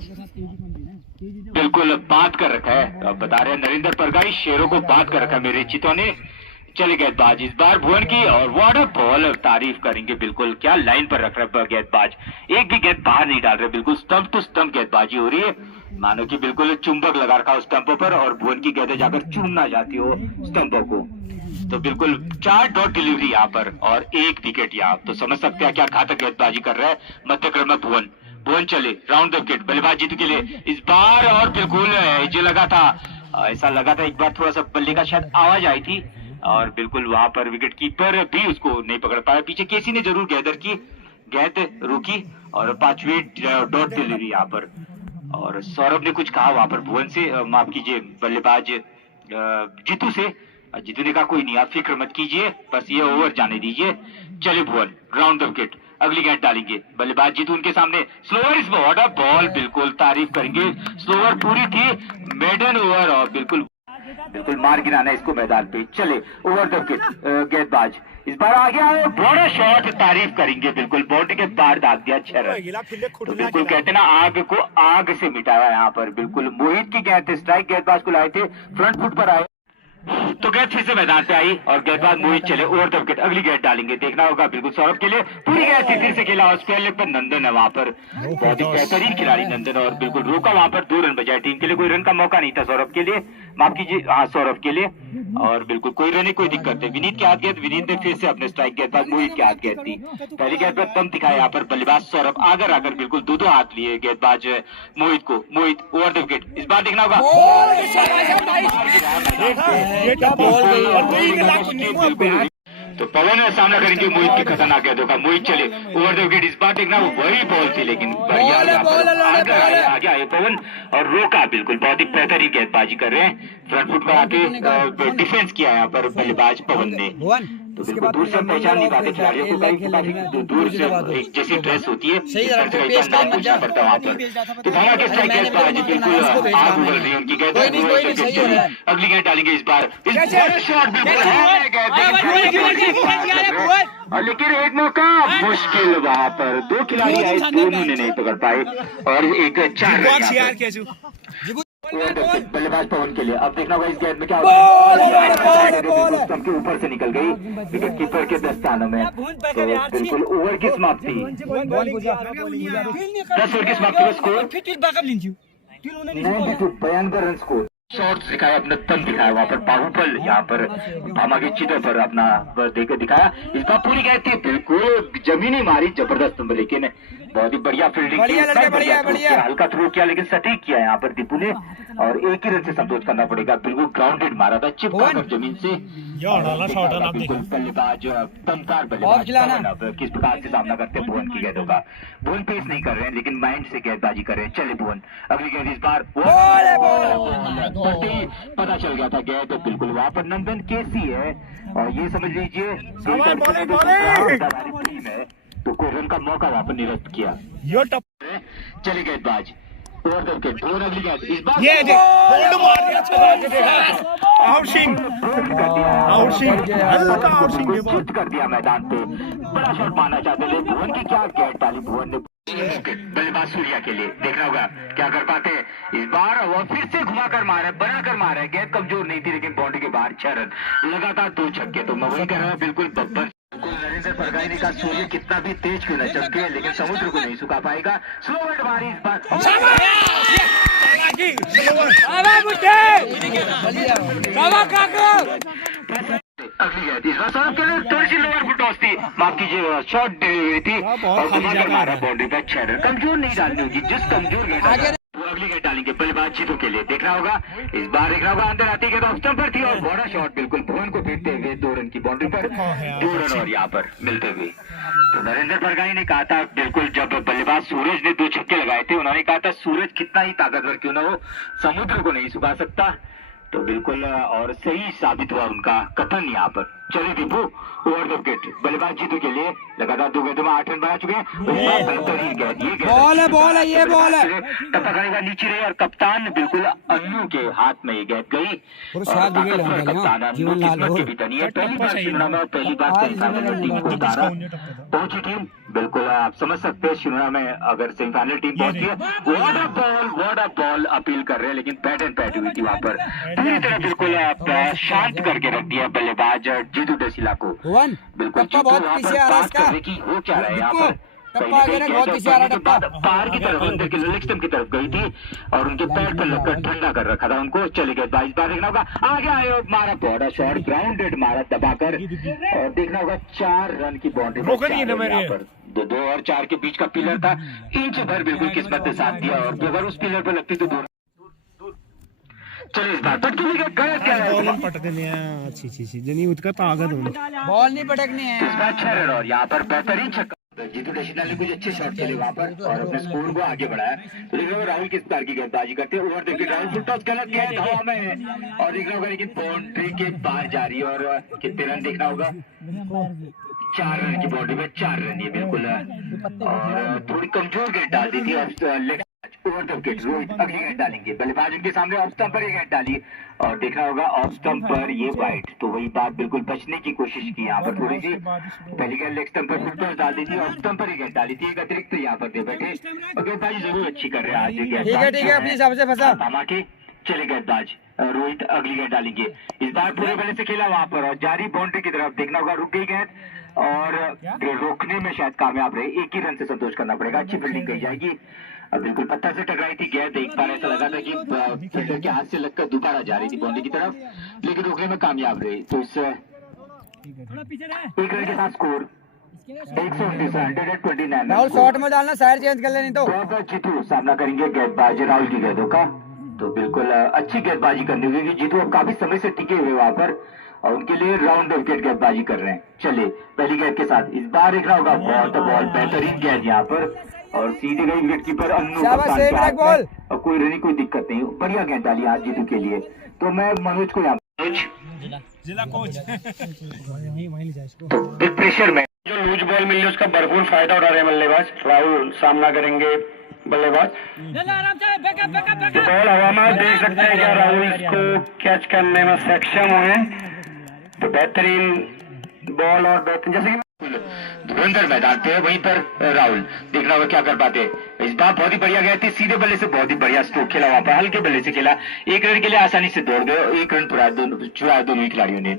बिल्कुल बात कर रखा है। बता रहे हैं नरेंद्र परगाई, शेरों को बात कर रखा है मेरे चितों ने। चले गेंदबाज इस बार भुवन की और व्हाट अ बॉल, तारीफ करेंगे, बिल्कुल क्या लाइन पर रख रहा है गेंदबाज, एक भी गेंद बाहर नहीं डाल रहे, बिल्कुल स्टंप टू स्टंप गेंदबाजी हो रही है, मानो कि बिल्कुल चुंबक लगा रखा हो स्टंपों पर और भुवन की गेंदें जाकर चूमना जाती हो स्टंपों को। तो बिल्कुल 4 डॉट डिलीवरी यहाँ पर और 1 विकेट यहाँ। तो समझ सकते हैं क्या घातक गेंदबाजी कर रहा है मध्य क्रम में भुवन। भुवन चले राउंड द विकेट बल्लेबाज जीतू के लिए इस बार और बिल्कुल जो लगा था, ऐसा लगा था एक बार थोड़ा सा बल्ले का शायद आवाज आई थी और बिल्कुल वहां पर विकेट कीपर भी उसको नहीं पकड़ पाया। पीछे केसी ने जरूर गैदर की, गेंद रुकी और 5वीं डॉट डिलीवरी यहाँ पर। और सौरभ ने कुछ कहा वहां पर भुवन से, माफ कीजिए बल्लेबाज जीतू से। जीतू ने कहा कोई नहीं आप फिक्र मत कीजिए, बस ये ओवर जाने दीजिए। चले भुवन राउंड द विकेट अगली गेंद डालेंगे बल्लेबाज जीतू उनके सामने, स्लोवर इस व्हाट अ बॉल, बिल्कुल तारीफ करेंगे, स्लोवर पूरी थी, मेडन ओवर और बिल्कुल मार गिराना इसको मैदान पे। चले ओवर द विकेट गेंदबाज इस बार आ गया है, बड़ा शॉट, तारीफ करेंगे, बिल्कुल बाउंड्री के बाहर दाग दिया 6 रन। तो बिल्कुल कहते ना आग को आग से मिटाया यहाँ पर। बिल्कुल मोहित की गेंद स्ट्राइक गेंदबाज को लाए थे, फ्रंट फुट पर आए तो गेंद फिर से मैदान पे आई और गेंदबाज मोहित चले ओवर द विकेट अगली गेंद डालेंगे। देखना होगा बिल्कुल सौरभ के लिए पूरी गेंद फिर से खेला और स्क्वायर लेग पर नंदन है वहां पर, बहुत ही बेहतरीन खिलाड़ी नंदन और बिल्कुल रोका वहां पर, 2 रन बजाए, टीम के लिए कोई रन का मौका नहीं था सौरभ के लिए, माफ कीजिए, हाँ सौरभ के लिए। और बिल्कुल कोई रन कोई दिक्कत है। विनीत के हाथ गेंद, विनीत ने फिर से अपने स्ट्राइक गेंदबाज मोहित के हाथ गेंद दी। पहली गेंद पर दम दिखाया यहाँ पर बल्लेबाज सौरभ, आकर आकर बिल्कुल दो हाथ लिए गेंदबाज मोहित को। मोहित ओवर द विकेट, इस बार देखना होगा तो पवन में सामना करेंगे मोहित की खतरनाक गेंदों का। मोहित चले ओवर द विकेट, इस बार देखना वो वही बॉल थी लेकिन आगे आए पवन और रोका। बिल्कुल बहुत ही बेहतरीन गेंदबाजी कर रहे हैं, फ्रंट फुट पर आके डिफेंस किया यहाँ पर बल्लेबाज पवन ने। तो बिल्कुल दूर से पहचान नहीं पाते खिलाड़ियों को, काफी दूर से एक जैसी ड्रेस होती है पूछना पड़ता है वहाँ पर। तो धारा के स्ट्राइक गेंदबाज बिल्कुल आग उगल रही है उनकी गेंद। अगली गेंद डालेंगे इस बार, शॉट लेकिन एक मौका मुश्किल वहाँ पर, दो खिलाड़ी आए, दोनों ने नहीं पकड़ पाए और एक 4 बल्लेबाज पवन के लिए। अब देखना होगा इस गेंद में क्या होगा, स्टंप के ऊपर से निकल गई विकेट कीपर के दस्तानों में। तो बिल्कुल ओवर की समाप्ति, 10 ओवर की समाप्ति का स्कोर 92 रन स्कोर। शॉट्स दिखाया, अपना तन दिखाया वहाँ पर बाहुबल, यहाँ पर भामा के चित्र पर अपना देकर दिखाया। इस बार पूरी गई थी, बिल्कुल जमीनी मारी जबरदस्त, लेकिन बहुत ही बढ़िया फील्डिंग की, हल्का थ्रो किया लेकिन सटीक किया यहाँ पर दीपू ने और एक ही रन से संतोष करना पड़ेगा। बिल्कुल ग्राउंडेड मारा था, चिपका कर जमीन से। बिल्कुल बल्लेबाज दमदार बल्लेबाज अब किस प्रकार से सामना करते हैं भुवन की गेंदों का। भुवन पेस नहीं कर रहे हैं लेकिन माइंड से गेंदबाजी कर रहे हैं। चले भुवन, अगली गेंद इस बार पता चल गया था गेंद बिल्कुल वहाँ पर नंदन केसी है और ये समझ लीजिए टीम है, तो कोई रन का मौका वहाँ पर निरस्त किया। चले गेंदबाज ओवर द विकेट, और अगली गेंद इस बार आउट कर दिया मैदान पे। बड़ा शॉट मारना चाहते थे भुवन की, क्या गेंद डाली भुवन ने। बल्लेबाज सूर्या के लिए देखना होगा क्या कर पाते हैं इस बार। वो फिर से घुमा कर मारा, बना कर मारा है, गेंद कमजोर नहीं थी लेकिन बाउंड्री के बाहर 6 रन, लगातार 2 छक्के। तो मैं वही कह रहा हूँ बिल्कुल बब्बर नरेंद्र परगाई ने कहा सूर्य कितना भी तेज क्यों न चमके लेकिन समुद्र को नहीं सुखा पाएगा। स्लो वर्ड मारी इस बार, अगली गेंद इस बार सौरभ के लिए थोड़ी सी लोअर फुट टॉस थी, माफ कीजिए शॉर्ट डिलीवरी थी और घुमा कर मारा बाउंड्री पर 6 रन। कमजोर नहीं डालनी होगी, जिस कमजोर गेंद वो अगली गेंद डालेंगे बल्लेबाज जीतू के लिए। देखना होगा इस बार, देखना होगा अंदर आती गेंद ऑफ स्टंप पर थी और बड़ा शॉट बिल्कुल भुवन को फेंकते हुए 2 रन की बाउंड्री पर 2 रन और यहाँ पर मिलते हुए। तो नरेंद्र परगाई ने कहा था बिल्कुल, जब बल्लेबाज सूरज ने 2 छक्के लगाए थे, उन्होंने कहा था सूरज कितना ही ताकतवर क्यों न हो समुद्र को नहीं सुखा सकता। तो बिल्कुल और सही साबित हुआ उनका कथन यहाँ पर। चले दीपू ओवर द विकेट, बल्लेबाज जीतू के लिए लगातार 2 गेंदों में 8 रन बना चुके हैं। बेहतरीन गेंद, ये बॉल है ये बॉल है, टपकने नीचे रही और कप्तान बिल्कुल अन्नू के हाथ में ये गेंद गई। कप्तान अन्नू किस्मत के भी धनी है, पहली बार शिमला में पहली बार सेमीफाइनल टीम को उतारा पहुंची टीम। बिल्कुल आप समझ सकते हैं शिमला में अगर सेमीफाइनल टीम पहुंचती है, व्हाट अ बॉल अपील कर रहे हैं लेकिन बैट एंड बैट हुई थी वहाँ पर। पूरी तरह बिल्कुल शांत करके रख दिया बल्लेबाज जीतू डसिला को। बिल्कुल बहुत पीछे आ रहा है, हो क्या रहा है यहाँ पर। पार की तरफ अंदर के लेग स्टंप की तरफ गई थी और उनके पैर पर लगकर ठंडा कर रखा था उनको। चले गए 22 बार, देखना होगा आगे आए मारा बड़ा शॉट, ग्राउंडेड मारा दबाकर और देखना होगा 4 रन की बाउंड्री पर। 2 और 4 के बीच का पिलर था, इंच भर बिल्कुल किस्मत ने साथ दिया और अगर उस पिलर पर लगती तो 2 चलो इस बार पटकने बॉल नहीं पटकनी है इस बार 6 रन और यहाँ पर बेहतरीन छक्का। जीतू डसिला ने कुछ अच्छे शॉट खेले वहाँ पर और अपने स्कोर को आगे बढ़ाया। तो देख रहे हो राहुल किस प्रकार की गेंदबाजी करते हैं, ओवर देखिए राहुल फुल टॉस गलत गेंद हवा में और देख रहा होगा लेकिन बाउंड्री के बाहर जा रही है और कितने रन देखना होगा 4 रन की बाउंड्री में 4 रन, ये बिल्कुल और थोड़ी कमजोर गेंद डाल दी थी ओवर द विकेट। रोहित अगली गेंद डालेंगे, बल्लेबाज उनके सामने ऑफ स्टंप पर ये गेंद डाली और देखना होगा ऑफ स्टंप पर ये वाइड। तो वही बात बिल्कुल बचने की कोशिश की यहाँ पर, थोड़ी सी पहली गेंद लेग स्टंप पर फुल टॉस डाल दी थी, ऑफ स्टंप पर ये गेंद डाली थी, एक अतिरिक्त यहाँ पर दे बैठे और गेंदबाजी जरूर अच्छी कर रहे हैं आज। ठीक है अपनी हिसाब से फंसा भामा के चले गेंदबाज रोहित अगली गेंद डालेंगे। इस बार पूरे बल्ले से खेला वहां पर और जारी बाउंड्री की तरफ देखना होगा, रुक गई गेंद और रोकने में शायद कामयाब रहे। एक ही रन से संतोष करना पड़ेगा, अच्छी फील्डिंग कही जाएगी। बिल्कुल पत्थर से टकराई थी गेंद, एक बार ऐसा लगा था कि फील्डर के हाथ से लगकर दोबारा जा रही थी बाउंड्री की तरफ, लेकिन रोकने में कामयाब रही। तो इस एक रन के साथ स्कोर 129 राहुल शॉट में डालना, साइड चेंज कर ले नहीं तो। जीतू सामना करेंगे गेंदबाज राहुल की गेंदों का। तो बिल्कुल अच्छी गेंदबाजी करनी होगी, जीतू अब काफी समय से टिके हुए वहां पर और उनके लिए राउंड विकेट गेंदबाजी कर रहे हैं। चले पहली गेंद के साथ इस बार देखना होगा बहुत बेहतरीन गेंद यहाँ पर और सीधे गई विकेट कीपर अन्नू बॉल और कोई रनी कोई दिक्कत नहीं, बढ़िया गेंद डाली आज जीतू के लिए। तो मैं मनोज को यहाँ जिला कोच तो बिग प्रेशर में जो लूज बॉल मिल रही है उसका भरपूर फायदा उठा रहे हैं बल्लेबाज। राहुल सामना करेंगे बल्लेबाज। बॉल हवा में देख सकते हैं क्या राहुल इसको कैच करने में सक्षम हुए। तो बेहतरीन बॉल और बेहतरीन जैसे कि धुरंधर मैदान पे वहीं पर राहुल देखना होगा क्या कर पाते। इस बार बहुत ही बढ़िया गए थे, सीधे बल्ले से बहुत ही बढ़िया स्ट्रोक खेला वहां पर, हल्के बल्ले से खेला, एक रन के लिए आसानी से दौड़ गए, एक रन पूरा चुराया दोनों ही खिलाड़ियों ने।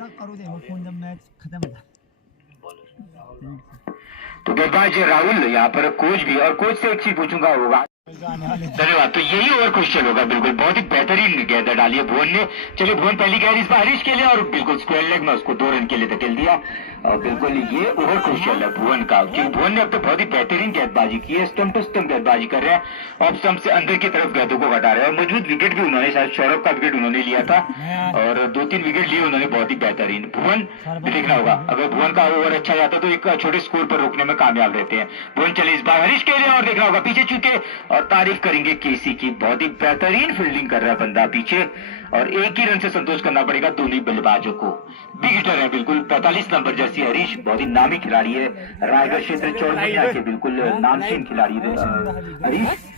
तो गेंदबाज राहुल यहाँ पर कोच भी, और कोच से एक चीज पूछूंगा होगा। धन्यवाद। तो यही ओवर क्वेश्चन होगा, बिल्कुल बहुत ही बेहतरीन गेंद डाली है भुवन ने। चलिए भुवन पहली गेंद इस बार हरीश के लिए और बिल्कुल स्क्वायर लेग में उसको 2 रन के लिए धकेल दिया। और बिल्कुल ये ओवर क्वेश्चन है भुवन का, क्योंकि भुवन ने अब तो बहुत ही बेहतरीन गेंदबाजी की है, स्टंप टू स्टंप गेंदबाजी कर रहे हैं, ऑफ स्टंप से अंदर की तरफ गेंदों को हटा रहे हैं और मजबूत विकेट भी उन्होंने, शायद सौरभ का विकेट उन्होंने लिया था और 2-3 विकेट लिए उन्होंने, बहुत ही बेहतरीन। भुवन भी देखना होगा, अगर भुवन का ओवर अच्छा जाता तो एक छोटे स्कोर पर रोकने में कामयाब रहते हैं। भुवन चले इस बार हरीश के लिए और देखना होगा पीछे चूके और तारीफ करेंगे केसी की, बहुत ही बेहतरीन फील्डिंग कर रहा है बंदा पीछे और एक ही रन से संतोष करना पड़ेगा दोनों बल्लेबाजों को। बिग हिटर है बिल्कुल, 45 नंबर जर्सी हरीश, बहुत ही नामी खिलाड़ी है, रायगढ़ क्षेत्र चौड़िया के बिल्कुल नामचीन खिलाड़ी हरीश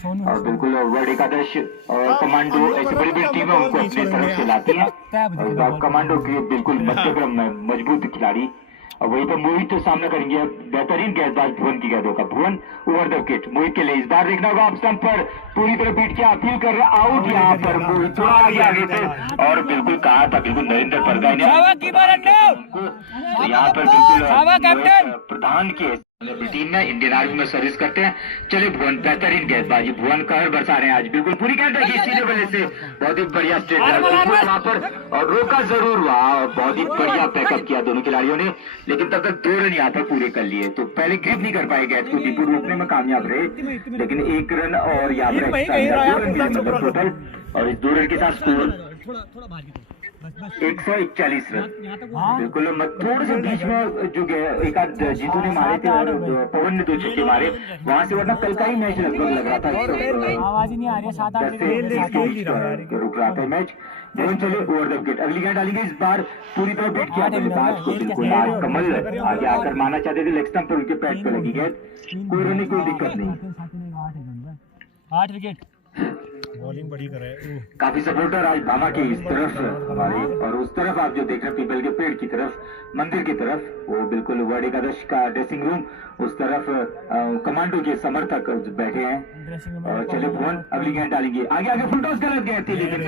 और बिल्कुल वर्ल्ड एकादश और कमांडो ऐसी बड़ी बड़ी टीमें उनको अपने तरफ से लाती है और कमांडो के बिल्कुल मध्यक्रम में मजबूत खिलाड़ी। और वहीं पर मोहित तो सामना करेंगे बेहतरीन गेंदबाज भुवन की गेंदों का। भुवन ओवर द विकेट मोहित के लिए इस बार देखना होगा, आप स्टंप पर पूरी तरह पीट के अपील कर रहे, आउट यहाँ पर मोहित थोड़ा आगे थे और बिल्कुल कहा था बिल्कुल नरेंद्र परगाई ने यहाँ पर बिल्कुल प्रधान की टीम में इंडियन आर्मी में सर्विस करते हैं। चलिए भुवन बेहतरीन गेंदबाजी, भुवन कहर बरसा रहे हैं आज, बिल्कुल पूरी गेंद देखिए सीधे बल्ले से बहुत ही बढ़िया स्ट्रेट वहां पर और रोका जरूर वहां, बहुत ही बढ़िया पैकअप किया दोनों खिलाड़ियों ने, लेकिन तब तक 2 रन यहाँ पर पूरे कर लिए। तो पहले ग्रिप नहीं कर पाए गेंद को, दीपू रोकने में कामयाब रहे, लेकिन 1 रन और यहाँ पर 2 रन मतलब टोटल और इस 2 रन के साथ स्कोर 141 रन। बिल्कुल थोड़े से बीच में जो एक आध जीतू ने मारे थे और पवन ने 2 छक्के मारे वहां से, वरना कल का ही मैच लगभग लग रहा था, आवाज ही नहीं आ रही, 7-8 रुक रहा था मैच। भुवन चले ओवर द विकेट, अगली गेंद डालेंगे इस बार पूरी तरह बीट किया बल्लेबाज को, बिल्कुल आज कमल आगे आकर माना चाहते थे, लेग स्टंप पर उनके पैड पे लगी गेंद, कोई रन कोई दिक्कत नहीं। 8 विकेट बॉलिंग बड़ी करे। काफी सपोर्टर आज भामा के इस तरफ हमारे और उस तरफ आप जो देख रहे हैं पीपल के पेड़ की तरफ, मंदिर की तरफ, वो बिल्कुल वर्ल्ड एकादश का ड्रेसिंग रूम, उस तरफ कमांडो के समर्थक बैठे हैं। और चले भुवन अगली गेंद डालेंगे, आगे आगे फुल टॉस गलत गए थे लेकिन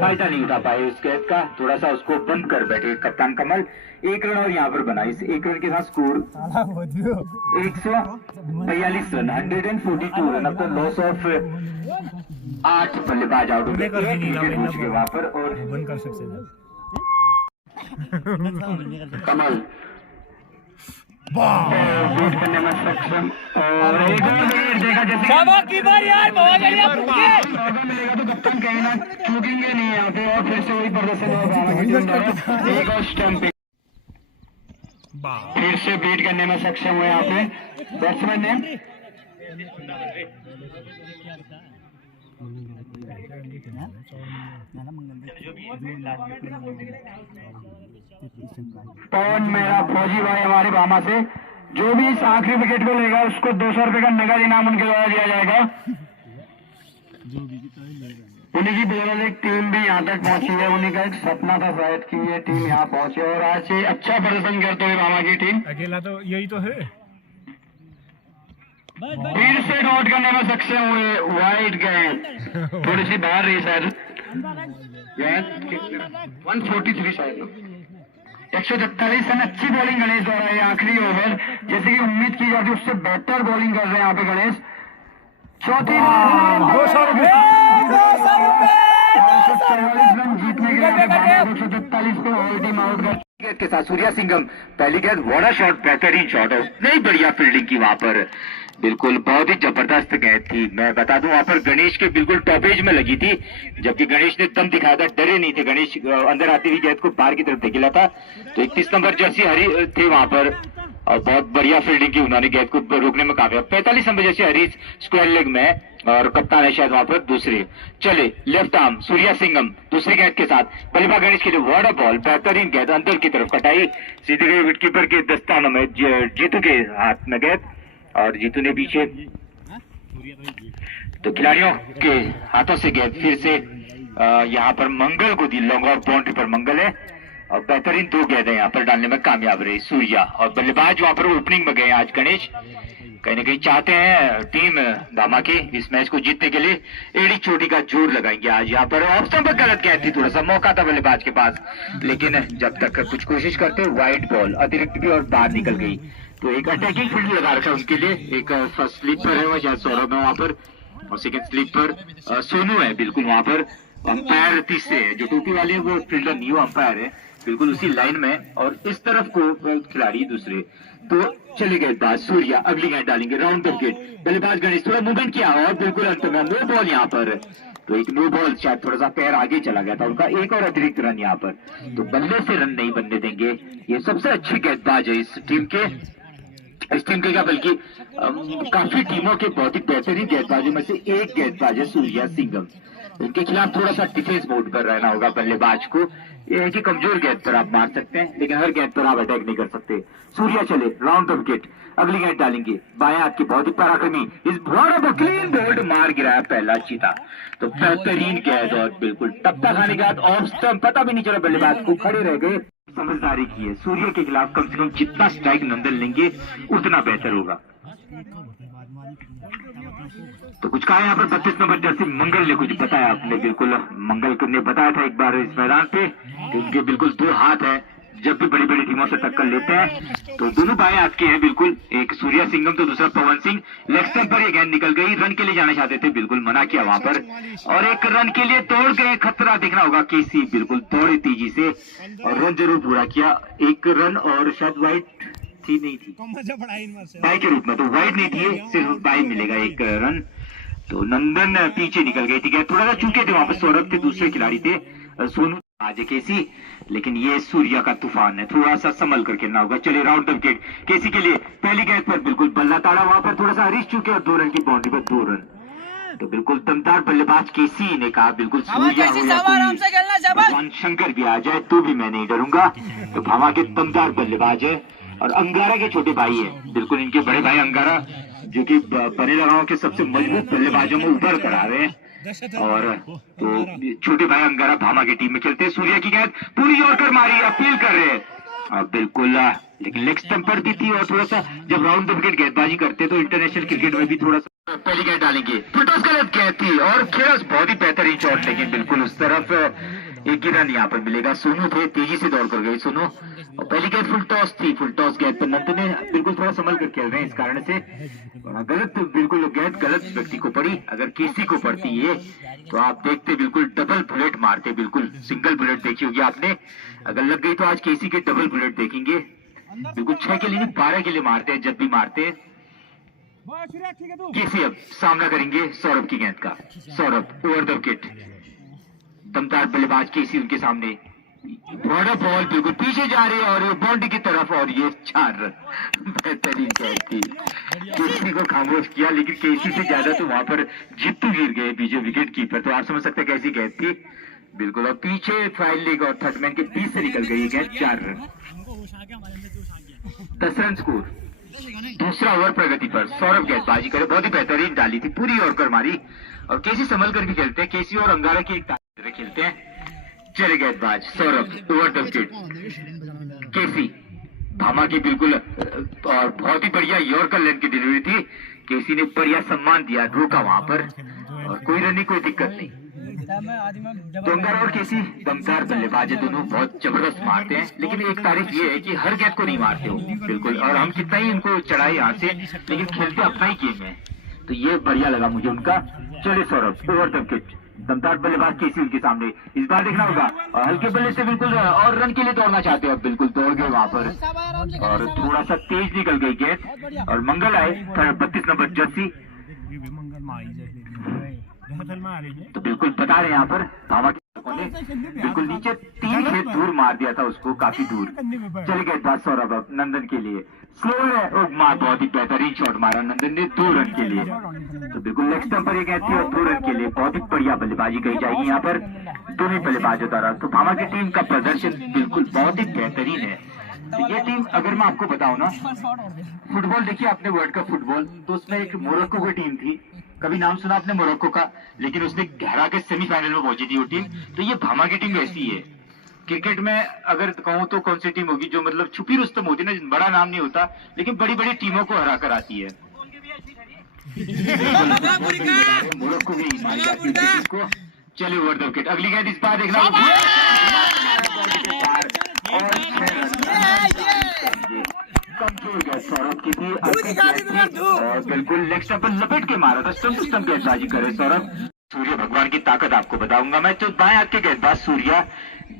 फायदा नहीं उठा पाए उस गेंद का, थोड़ा सा उसको बंद कर बैठे कप्तान कमल। 1 रन और यहाँ पर बना, इस 1 रन के साथ स्कोर 142 रन, 142 रन। अब तो लॉस ऑफ 8 बल्लेबाज आउट हो गए वहां पर और कमल बीट करने में सक्षम और एक देखा जैसे की बार यार बहुत बढ़िया मिलेगा तो कप्तान कहीं ना चूकेंगे नहीं यहाँ पे और फिर से वही प्रदर्शन होगा, एक और स्टंप फिर से बीट करने में सक्षम हुए यहाँ पे बैट्समैन ने। पवन मेरा फौजी भाई हमारे भामा से, जो भी इस आखिरी विकेट को लेगा उसको 200 रुपए का नगद इनाम उनके द्वारा दिया जाएगा। उन्हीं की बदौलत एक टीम भी यहाँ तक पहुंची है, उन्हीं का एक सपना था शायद कि ये टीम यहाँ पहुंचे और आज से अच्छा प्रदर्शन करते हुए भामा की टीम अकेला तो यही तो है। फिर से नोट करने में सक्षम हुए, वाइड गए थोड़ी सी बाहर रही शायद 143 शायद 143 रन। अच्छी बॉलिंग गणेश द्वारा है आखिरी ओवर, जैसे कि उम्मीद की जाती उससे बेहतर बॉलिंग कर रहे हैं यहाँ पे गणेश। चौथी 200 रुपए 44 रन जीतने के लिए 243 को ऑल टीम आउट कर के साथ सूर्या सिंघम पहली गेंद बड़ा शॉट, बेहतरीन शॉट है, नहीं बढ़िया फील्डिंग की वहां पर, बिल्कुल बहुत ही जबरदस्त गेंद थी। मैं बता दूं वहां पर गणेश के बिल्कुल टॉप एज में लगी थी, जबकि गणेश ने दम दिखाया था, डरे नहीं थे गणेश, अंदर आती हुई गेंद को बाहर की तरफ धकेला था। तो 31 नंबर जर्सी हरी थे वहां पर और बहुत बढ़िया फील्डिंग की उन्होंने, गेंद को रोकने में कामयाब। 45 नंबर जैसे हरीश स्क्वायर लेग में और कप्तान है शायद वहां पर दूसरे। चले लेफ्ट आर्म सूर्या सिंघम दूसरी गेंद के साथ बल्लेबाज गणेश के लिए वाटर बॉल, बेहतरीन गेंद अंदर की तरफ कटाई, सीधे गई विकेटकीपर के दस्तानों में, जीतू के हाथ में गेंद और जीतू ने पीछे, तो खिलाड़ियों के हाथों से गेंद फिर से यहाँ पर मंगल को दी, लॉन्ग आउट बाउंड्री पर मंगल है और बेहतरीन 2 गेंदें यहाँ पर डालने में कामयाब रही सूर्या। और बल्लेबाज वहां पर ओपनिंग में गए आज गणेश, कहीं ना कहीं चाहते हैं टीम दामा की इस मैच को जीतने के लिए एड़ी चोटी का जोर लगाएंगे आज। यहाँ पर ऑफ स्टंप पर गलत गेंद थी, थोड़ा सा मौका था बल्लेबाज के पास, लेकिन जब तक कुछ कोशिश करते वाइड बॉल अतिरिक्त भी और बाहर निकल गई। तो एक अटैकिंग फील्ड लगा रखा उनके लिए, एक फर्स्ट स्लिप पर है वो शायद सौरभ है वहां पर और सेकंड स्लिप पर सोनू है बिल्कुल वहां पर। अंपायर तीसरे है, जो टोपी वाले हैं वो फील्डर न्यू अंपायर है बिल्कुल उसी लाइन में, और इस तरफ को खिलाड़ी दूसरे। तो चले गए बात सूर्या, अगली गेंद डालेंगे राउंड द विकेट, बल्लेबाज गणेश थोड़ा मूवमेंट किया और बिल्कुल अंत में नो बॉल यहाँ पर। तो एक नो बॉल, शायद थोड़ा सा पैर आगे चला गया था उनका, एक और अतिरिक्त रन यहाँ पर। तो बल्ले से रन नहीं बनने देंगे, ये सबसे अच्छी गेंदबाज है इस टीम के, इस टीम के क्या बल्कि काफी टीमों के बहुत ही बेहतरीन गेंदबाजों में से एक गेंदबाज है सूर्या सिंघम। इनके खिलाफ थोड़ा सा डिफेंस मोड पर रहना होगा बल्लेबाज को, ये है कि कमजोर गेंद पर आप मार सकते हैं लेकिन हर गेंद पर आप अटैक नहीं कर सकते। सूर्या चले राउंड द विकेट, अगली गेंद डालेंगे बाएं हाथ की बहुत ही पराक्रमी, इस भारत क्लीन बोल्ड मार गिराया पहला चीता। तो बेहतरीन गेंद और बिल्कुल टप्पा खाने के बाद ऑफ स्टंप, पता भी नहीं चला बल्लेबाज को, खड़े रह गए। समझदारी की है सूर्य के खिलाफ, कम से कम जितना स्ट्राइक नंदन लेंगे उतना बेहतर होगा। तो कुछ कहा यहाँ पर 32 नंबर जर्सी मंगल ने कुछ बताया, आपने बिल्कुल मंगल ने बताया था एक बार इस मैदान पे कि उनके बिल्कुल 2 हाथ हैं, जब भी बड़ी बड़ी टीमों से टक्कर लेते हैं तो दोनों बाएं हाथ के हैं बिल्कुल, एक सूर्या सिंघम तो दूसरा पवन सिंह। लेग स्टंप पर ये गेंद निकल गई, रन के लिए जाना चाहते थे, बिल्कुल मना किया वहां पर, और एक रन के लिए दौड़ गए, खतरा देखना होगा केसी, बिल्कुल दौड़े तेजी से और रन जरूर पूरा किया, 1 रन और शायद वाइड थी नहीं थी बाई के रूप में, तो वाइड नहीं थी, सिर्फ बाई मिलेगा 1 रन। तो नंदन पीछे निकल गई थी, थोड़ा सा चूके थे वहां पर, सौरभ थे दूसरे खिलाड़ी थे, सोनू आज केसी, लेकिन ये सूर्या का तूफान है, थोड़ा सा संभल कर खेलना होगा। चलिए राउंड द विकेट केसी के लिए, पहली गेंद पर बिल्कुल बल्ला ताड़ा वहां पर, थोड़ा सा हरीश चूके और 2 रन की बाउंड्री पर 2 रन। तो बिल्कुल दमदार बल्लेबाज केसी ने कहा बिल्कुल सूर्या हो या भगवान शंकर भी आ जाए तो भी मैं नहीं डरूंगा। तो भावा के दमदार बल्लेबाज है और अंगारा के छोटे भाई है बिल्कुल, इनके बड़े भाई अंगारा जो कि बड़े लगाओं के सबसे मजबूत बल्लेबाजों में उभर कर आ रहे हैं, और तो छोटे भाई अंगारा भामा की टीम में खेलते हैं। सूर्या की गेंद पूरी यॉर्कर मारी, अपील कर रहे हैं बिल्कुल, लेकिन लेग स्टंप पर दी थी, और थोड़ा सा जब राउंड द विकेट गेंदबाजी करते तो इंटरनेशनल क्रिकेट में भी थोड़ा सा पहली गेंद डालेंगे, फुलटॉस गलत गेंद थी और खेल बहुत ही बेहतरीन शॉट, लेकिन बिल्कुल उस तरफ एक ही रन यहाँ पर मिलेगा। सोनू थे, तेजी से दौड़ कर गई सोनू, और पहली गेंद फुल टॉस थी, फुल टॉस गेंद पर नंद ने बिल्कुल थोड़ा संभल कर खेल रहे हैं, इस कारण से गलत बिल्कुल गेंद गलत व्यक्ति को पड़ी। अगर केसी को पड़ती है तो आप देखते बिल्कुल डबल बुलेट मारते, बिल्कुल सिंगल बुलेट देखी होगी आपने, अगर लग गई तो आज केसी के डबल बुलेट देखेंगे, बिल्कुल 6 के लिए नहीं 12 के लिए मारते हैं जब भी मारते हैं। केसी अब सामना करेंगे सौरभ की गेंद का, सौरभ ओवर द विकेट, दमदार बल्लेबाज केसी उनके सामने, बॉर्डर बॉल बिल्कुल पीछे जा रही है और ये बाउंड्री की तरफ, और ये 4 रन, बेहतरीन गेंद थी, केसी को खामोश किया, लेकिन केसी से ज्यादा तो वहां पर जीतू गिर गए पीछे विकेट कीपर, तो आप समझ सकते हैं कैसी गेंद थी बिल्कुल, और पीछे फाइल लेग और थर्ड मैन के बीच से निकल गई गेंद, 4 रन, 10 रन स्कोर। दूसरा ओवर प्रगति पर सौरभ गेंदबाजी करे, बहुत ही बेहतरीन डाली थी, पूरी यॉर्कर मारी, और केसी संभल कर भी खेलते हैं, केसी और अंगारा की एक खेलते हैं। चले गेंदबाज सौरभ ओवर द विकेट, केसी भामा की बिल्कुल, और बहुत ही बढ़िया यॉर्कर लेन की डिलीवरी थी, केसी ने बढ़िया सम्मान दिया, रोका वहां पर, और कोई रन नहीं, कोई दिक्कत नहीं। डोंगर और केसी दमदार बल्लेबाज है, दोनों बहुत जबरदस्त मारते हैं, लेकिन एक तारीफ ये है कि हर गेंद को नहीं मारते हो बिल्कुल, और हम कितना ही उनको चढ़ाए यहाँ से, लेकिन खेलते अपना ही गेम है, तो ये बढ़िया लगा मुझे उनका। चलिए सौरभ, ओवर द विकेट, दमदार बल्लेबाज केसी उनके सामने, इस बार देखना होगा, और हल्के बल्ले से बिल्कुल, और रन के लिए दौड़ना चाहते हो, बिल्कुल दौड़ गए वहां पर, और थोड़ा सा तेज निकल गई गेंद, और मंगल आए 32 नंबर जर्सी, तो बिल्कुल बता रहे हैं यहाँ पर भामा के ने बिल्कुल नीचे 3 खेत दूर मार दिया था उसको, काफी दूर। चले गए पास सौरभ अब नंदन के लिए, स्लो है, मार बहुत ही बेहतरीन शॉट मारा नंदन ने 2 रन के लिए, तो बिल्कुल लेग स्टंप पर ये कहती है 2 रन के लिए, बहुत ही बढ़िया बल्लेबाजी कही जाएगी यहाँ पर दोनों बल्लेबाजों द्वारा। तो भामा की टीम का प्रदर्शन बिल्कुल बहुत ही बेहतरीन है। तो ये टीम, अगर मैं आपको बताऊं ना, फुटबॉल देखिए आपने, वर्ल्ड कप फुटबॉल, तो उसमें एक मोरक्को की टीम थी, कभी नाम सुना आपने मोरक्को का, लेकिन उसने हरा के सेमीफाइनल में पहुंची थी वो टीम। तो ये भामा की टीम वैसी है। क्रिकेट में अगर कहूं तो कौन सी टीम होगी जो मतलब छुपी रुस्तम होती है ना, बड़ा नाम नहीं होता, लेकिन बड़ी बड़ी टीमों को हरा कर आती है। मोरक्को भी मारी जाती है को। चलिए ओवर द विकेट, अगली गेंद इस बार देखना, कमजोर गया सौरभ की थी, और बिल्कुल लेग स्टंप पर लपेट के मारा था, स्टंप गेंदबाजी करे सौरभ। सूर्य भगवान की ताकत आपको बताऊंगा मैं, तो बाएं हाथ के गेंदबाज सूर्या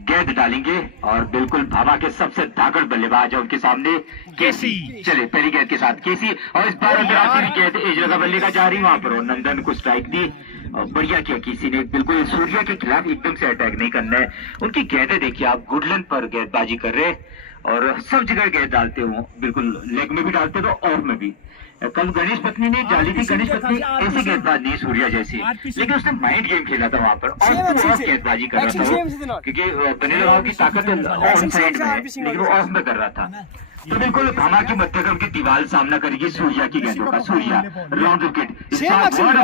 गेंद डालेंगे, और बिल्कुल भामा के सबसे धाकड़ बल्लेबाज है उनके सामने केसी। चले पहली गेंद के साथ केसी, और इस बार अंदर आती हुई गेंद एज लगा बल्ले का जा रही वहां पर, और नंदन को स्ट्राइक दी, और बढ़िया किया केसी ने, बिल्कुल सूर्या के खिलाफ एकदम से अटैक नहीं करना है। उनकी गेंदें देखिए आप, गुडलैंड पर गेंदबाजी कर रहे, और सब जगह गेंद डालते हो, बिल्कुल लेग में भी डालते तो ऑफ में भी। कल गणेश पत्नी ने डाली थी, गणेश पत्नी ऐसी गेंदबाज नहीं सूर्या जैसी, लेकिन उसने माइंड गेम खेला था वहां पर, और गेंदबाजी कर रहा था, क्योंकि बने राव की ताकत ऑन साइड में है, लेकिन वो ऑफ में कर रहा था। तो बिल्कुल भामा की मध्यक्रम की दीवार सामना करेगी सूर्या की गेंदों का। सूर्या राउंड विकेट,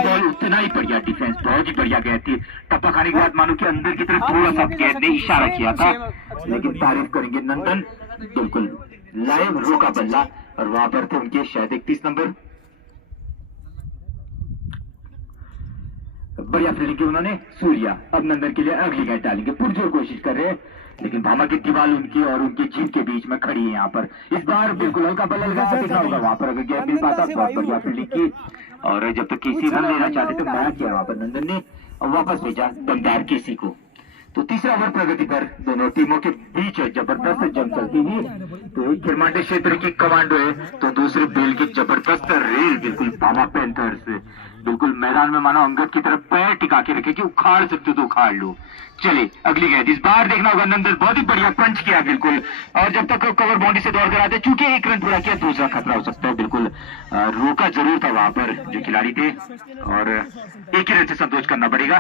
बॉल उतना ही बढ़िया डिफेंस, बहुत ही बढ़िया गेंद थी, टप्पा खाने के बाद मानो कि अंदर की तरफ थोड़ा सा गेंद ने इशारा किया था, लेकिन तारीफ करेंगे नंदन, बिल्कुल लाइव रोका बल्ला, और वहां पर थे उनके शायद 31 नंबर, बढ़िया फील्डिंग की उन्होंने। सूर्या अब नंदन के लिए अगली गेंद डालेंगे, पुरजोर कोशिश कर रहे हैं, लेकिन भामा की दीवार उनकी और उनकी जीत के बीच में खड़ी है यहाँ पर। इस बार बिल्कुल हल्का बल्ला लगा सकता होगा वहां पर, अगर गेंद मिल पाता, बहुत बढ़िया फील्डिंग की, और जब तक केसी रन लेना चाहते थे मैच किया वहां पर नंदन ने, और वापस भेजा दमदार केसी को। तो तीसरा ओवर प्रगति पर दोनों टीमों के बीच जबरदस्त जंग चलती हुई, तो एक खिरमांडे क्षेत्र की कमांडो है, तो दूसरे बेल की जबरदस्त रेल, बिल्कुल भामा पैंथर्स बिल्कुल मैदान में मानो अंगद की तरफ पैर टिका के रखे कि उखाड़ सकते तो उखाड़ लो। चले अगली गेंद, इस बार देखना होगा नंदन, बहुत ही बढ़िया पंच किया बिल्कुल, और जब तक कवर बाउंड्री से दौड़ कर आते, चूंकि 1 रन पूरा किया, दूसरा खतरा हो सकता है, बिल्कुल रोका जरूर था वहां पर जो खिलाड़ी थे, और 1 ही रन से संतोष करना पड़ेगा।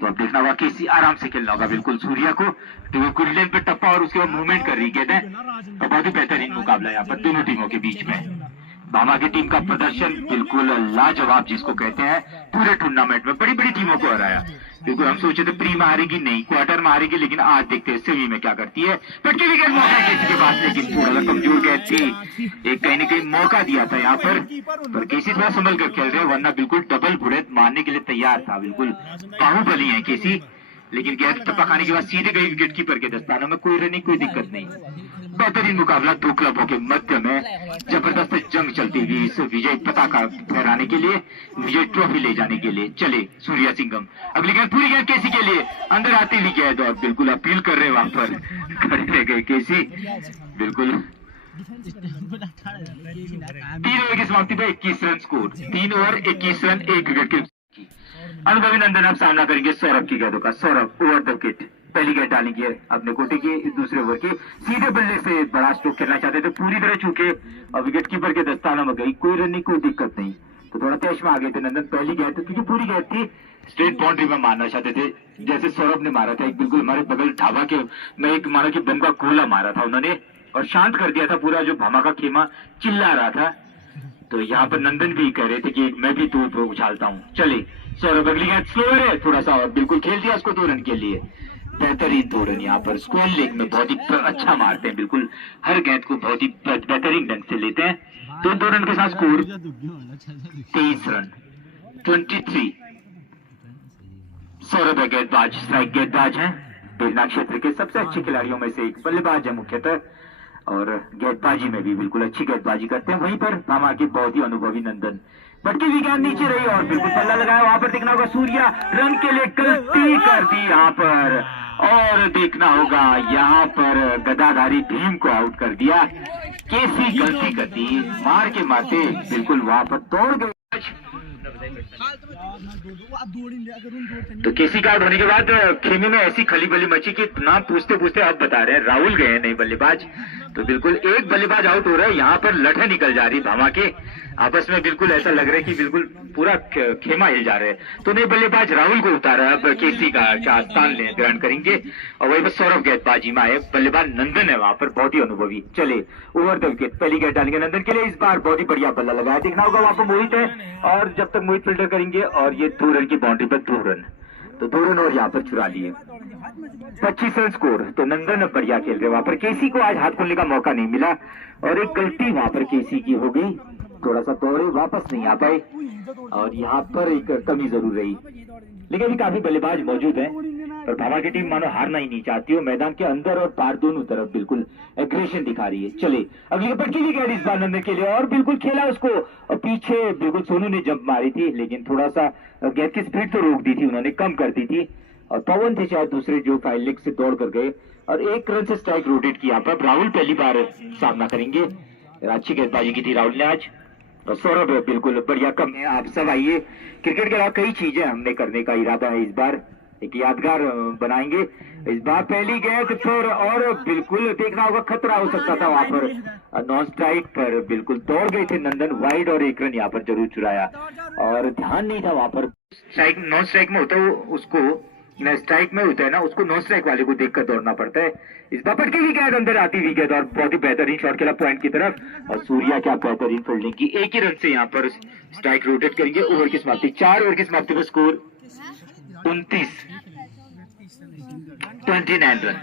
तो अब देखना होगा केसी आराम से खेलना होगा बिल्कुल सूर्या को, तो गुडलैंड पे टप्पा और उसके बाद मूवमेंट कर रही गेंद है, तो बहुत ही बेहतरीन मुकाबला यहाँ पर दोनों टीमों के बीच में। भामा की टीम का प्रदर्शन बिल्कुल लाजवाब जिसको कहते हैं, पूरे टूर्नामेंट में बड़ी बड़ी टीमों को हराया, बिल्कुल हम सोचे थे प्री में हारेगी, नहीं क्वार्टर में हारेगी, लेकिन आज देखते हैं सेमी में क्या करती है। पटकी विकेट मौका केसी के पास, लेकिन थोड़ा सा कमजोर गेंद थी, एक कहीं न कहीं मौका दिया था यहाँ पर केसी थोड़ा संभल कर खेल रहे, वरना बिल्कुल डबल बुलेट मारने के लिए तैयार था, बिल्कुल बाहुबली है केसी, लेकिन गेंद टप्पा खाने के बाद सीधे गई विकेट कीपर के दस्तानों में, कोई रन कोई दिक्कत नहीं। बेहतरीन मुकाबला दो क्लबों के मध्य में, जबरदस्त जंग चलती हुई इस विजय पताका फहराने के लिए, विजय ट्रॉफी ले जाने के लिए। चले सूर्या सिंघम, अगली गेंद पूरी गेंद केसी के लिए, अंदर आती हुई गेंद, और बिल्कुल अपील कर रहे वहां पर, खड़े रह गए केसी, बिल्कुल 3 ओवर की समाप्ति पर 21 run score, 3 over 21 run 1 wicket के। अनुभवी नंदन अब सामना करेंगे सौरभ की गेंदों का। सौरभ ओवर द विकेट, पहली गेंद डालेंगे अपने कोटे की, दूसरे ओवर की, सीधे बल्ले से बड़ा स्ट्रोक खेलना चाहते थे, पूरी तरह चूके और विकेट कीपर के दस्तानों में गई, कोई रन नहीं कोई दिक्कत नहीं, तो थोड़ा तेज में आ गए थे नंदन। पहली गेंद क्योंकि पूरी गेंद थी, स्ट्रेट बाउंड्री में मारना चाहते थे, जैसे सौरभ ने मारा था, एक बिल्कुल हमारे बगल ढाबा के में एक मानो कि बम का गोला मारा था उन्होंने, और शांत कर दिया था पूरा जो भामा का खेमा चिल्ला रहा था। तो यहाँ पर नंदन भी कह रहे थे कि मैं भी तो उछालता हूँ। चले सौरभ, अगली गेंद स्लोअर है थोड़ा सा, और बिल्कुल खेल दिया उसको 2 रन के लिए, बेहतरीन 2 रन यहाँ पर। स्क्वायर लेग में बहुत ही अच्छा मारते हैं, बिल्कुल हर गेंद को बहुत ही बेहतरीन ढंग से लेते हैं। 2 रन के साथ स्कोर 23 रन 23। सौरभ है गेंदबाज, स्ट्राइक गेंदबाज है, बेलना क्षेत्र के सबसे अच्छे खिलाड़ियों में से एक बल्लेबाज है मुख्यतः, और गेंदबाजी में भी बिल्कुल अच्छी गेंदबाजी करते हैं। वहीं पर भामा के बहुत ही अनुभवी नंदन, पटकी भी गेंद नीचे रही और बिल्कुल पल्ला लगाया, वहां पर देखना होगा सूर्या रन के लिए गलती कर दी यहाँ पर, और देखना होगा यहाँ पर गदाधारी भीम को आउट कर दिया। केसी गलती कर दी, मार के मारते बिल्कुल वहां पर तोड़ गए। तो केसी का आउट होने के बाद खेमे में ऐसी खली बली मची कि नाम पूछते पूछते अब बता रहे हैं राहुल गए हैं, नहीं बल्लेबाज। तो बिल्कुल एक बल्लेबाज आउट हो रहा है, यहाँ पर लठे निकल जा रही भामा के आपस में, बिल्कुल ऐसा लग रहा है कि बिल्कुल पूरा खेमा हिल जा रहा है। तो नहीं बल्लेबाज राहुल को उतारा, अब केसी का स्थान ग्रहण करेंगे, और वही बस सौरभ गेंदबाजी में आए, बल्लेबाज नंदन है वहां पर बहुत ही अनुभवी। चले ओवर द विकेट, पहली गेंद डालेंगे नंदन के लिए, इस बार बहुत ही बढ़िया बल्ला लगाया, देखना होगा वहां पर मोहित है, और जब तक मोहित फील्डर करेंगे, और ये 2 रन की बाउंड्री पर 2 रन, तो 2 रन और यहाँ पर चुरा लिए, 25 रन स्कोर। तो नंदन बढ़िया खेल रहे वहां पर, केसी को आज हाथ खोलने का मौका नहीं मिला, और एक गलती वहां पर केसी की हो गई, थोड़ा सा दौड़े वापस नहीं आ पाए, और यहाँ पर एक कमी जरूर रही। लेकिन अभी काफी बल्लेबाज मौजूद हैं, और भामा की टीम मानो हारना ही नहीं चाहती हो, मैदान के अंदर और बाहर दोनों तरफ बिल्कुल एग्रेशन दिखा रही है। चले अगली पटकी की गेंद इस बार नंदन के लिए, और बिल्कुल खेला उसको, और पीछे बिल्कुल सोनू ने जंप मारी थी, लेकिन थोड़ा सा गेंद की स्पीड तो रोक दी थी उन्होंने, कम कर दी थी, और पवन थे शायद दूसरे जो फाइल लेग से दौड़ कर गए, और 1 रन से स्ट्राइक रोटेट किया। पर राहुल पहली बार सामना करेंगे, अच्छी गेंदबाजी की थी राहुल ने आज, और सौरभ बिल्कुल बढ़िया कम है। आप सब आइए, क्रिकेट के अलावा कई चीजें हमने करने का इरादा है, इस बार एक यादगार बनाएंगे। इस बार पहली गेंद पर, और बिल्कुल देखना होगा खतरा हो सकता था वहां पर, नॉन स्ट्राइक पर बिल्कुल दौड़ गए थे नंदन, वाइड, और 1 रन यहाँ पर जरूर चुराया, और ध्यान नहीं था वहां पर। स्ट्राइक नॉन स्ट्राइक में होता है उसको, स्ट्राइक में होता है ना, उसको नॉन स्ट्राइक वाले को देखकर दौड़ना पड़ता है। इस बार पटके की गेंद अंदर आती हुई गेंद, और बहुत ही बेहतरीन शॉट खेला पॉइंट की तरफ, और सूर्या क्या बेहतरीन फील्डिंग की, 1 ही रन से यहाँ पर स्ट्राइक रोटेट करेंगे। ओवर की समाप्ति, 4 ओवर की समाप्ति पर स्कोर 29 रन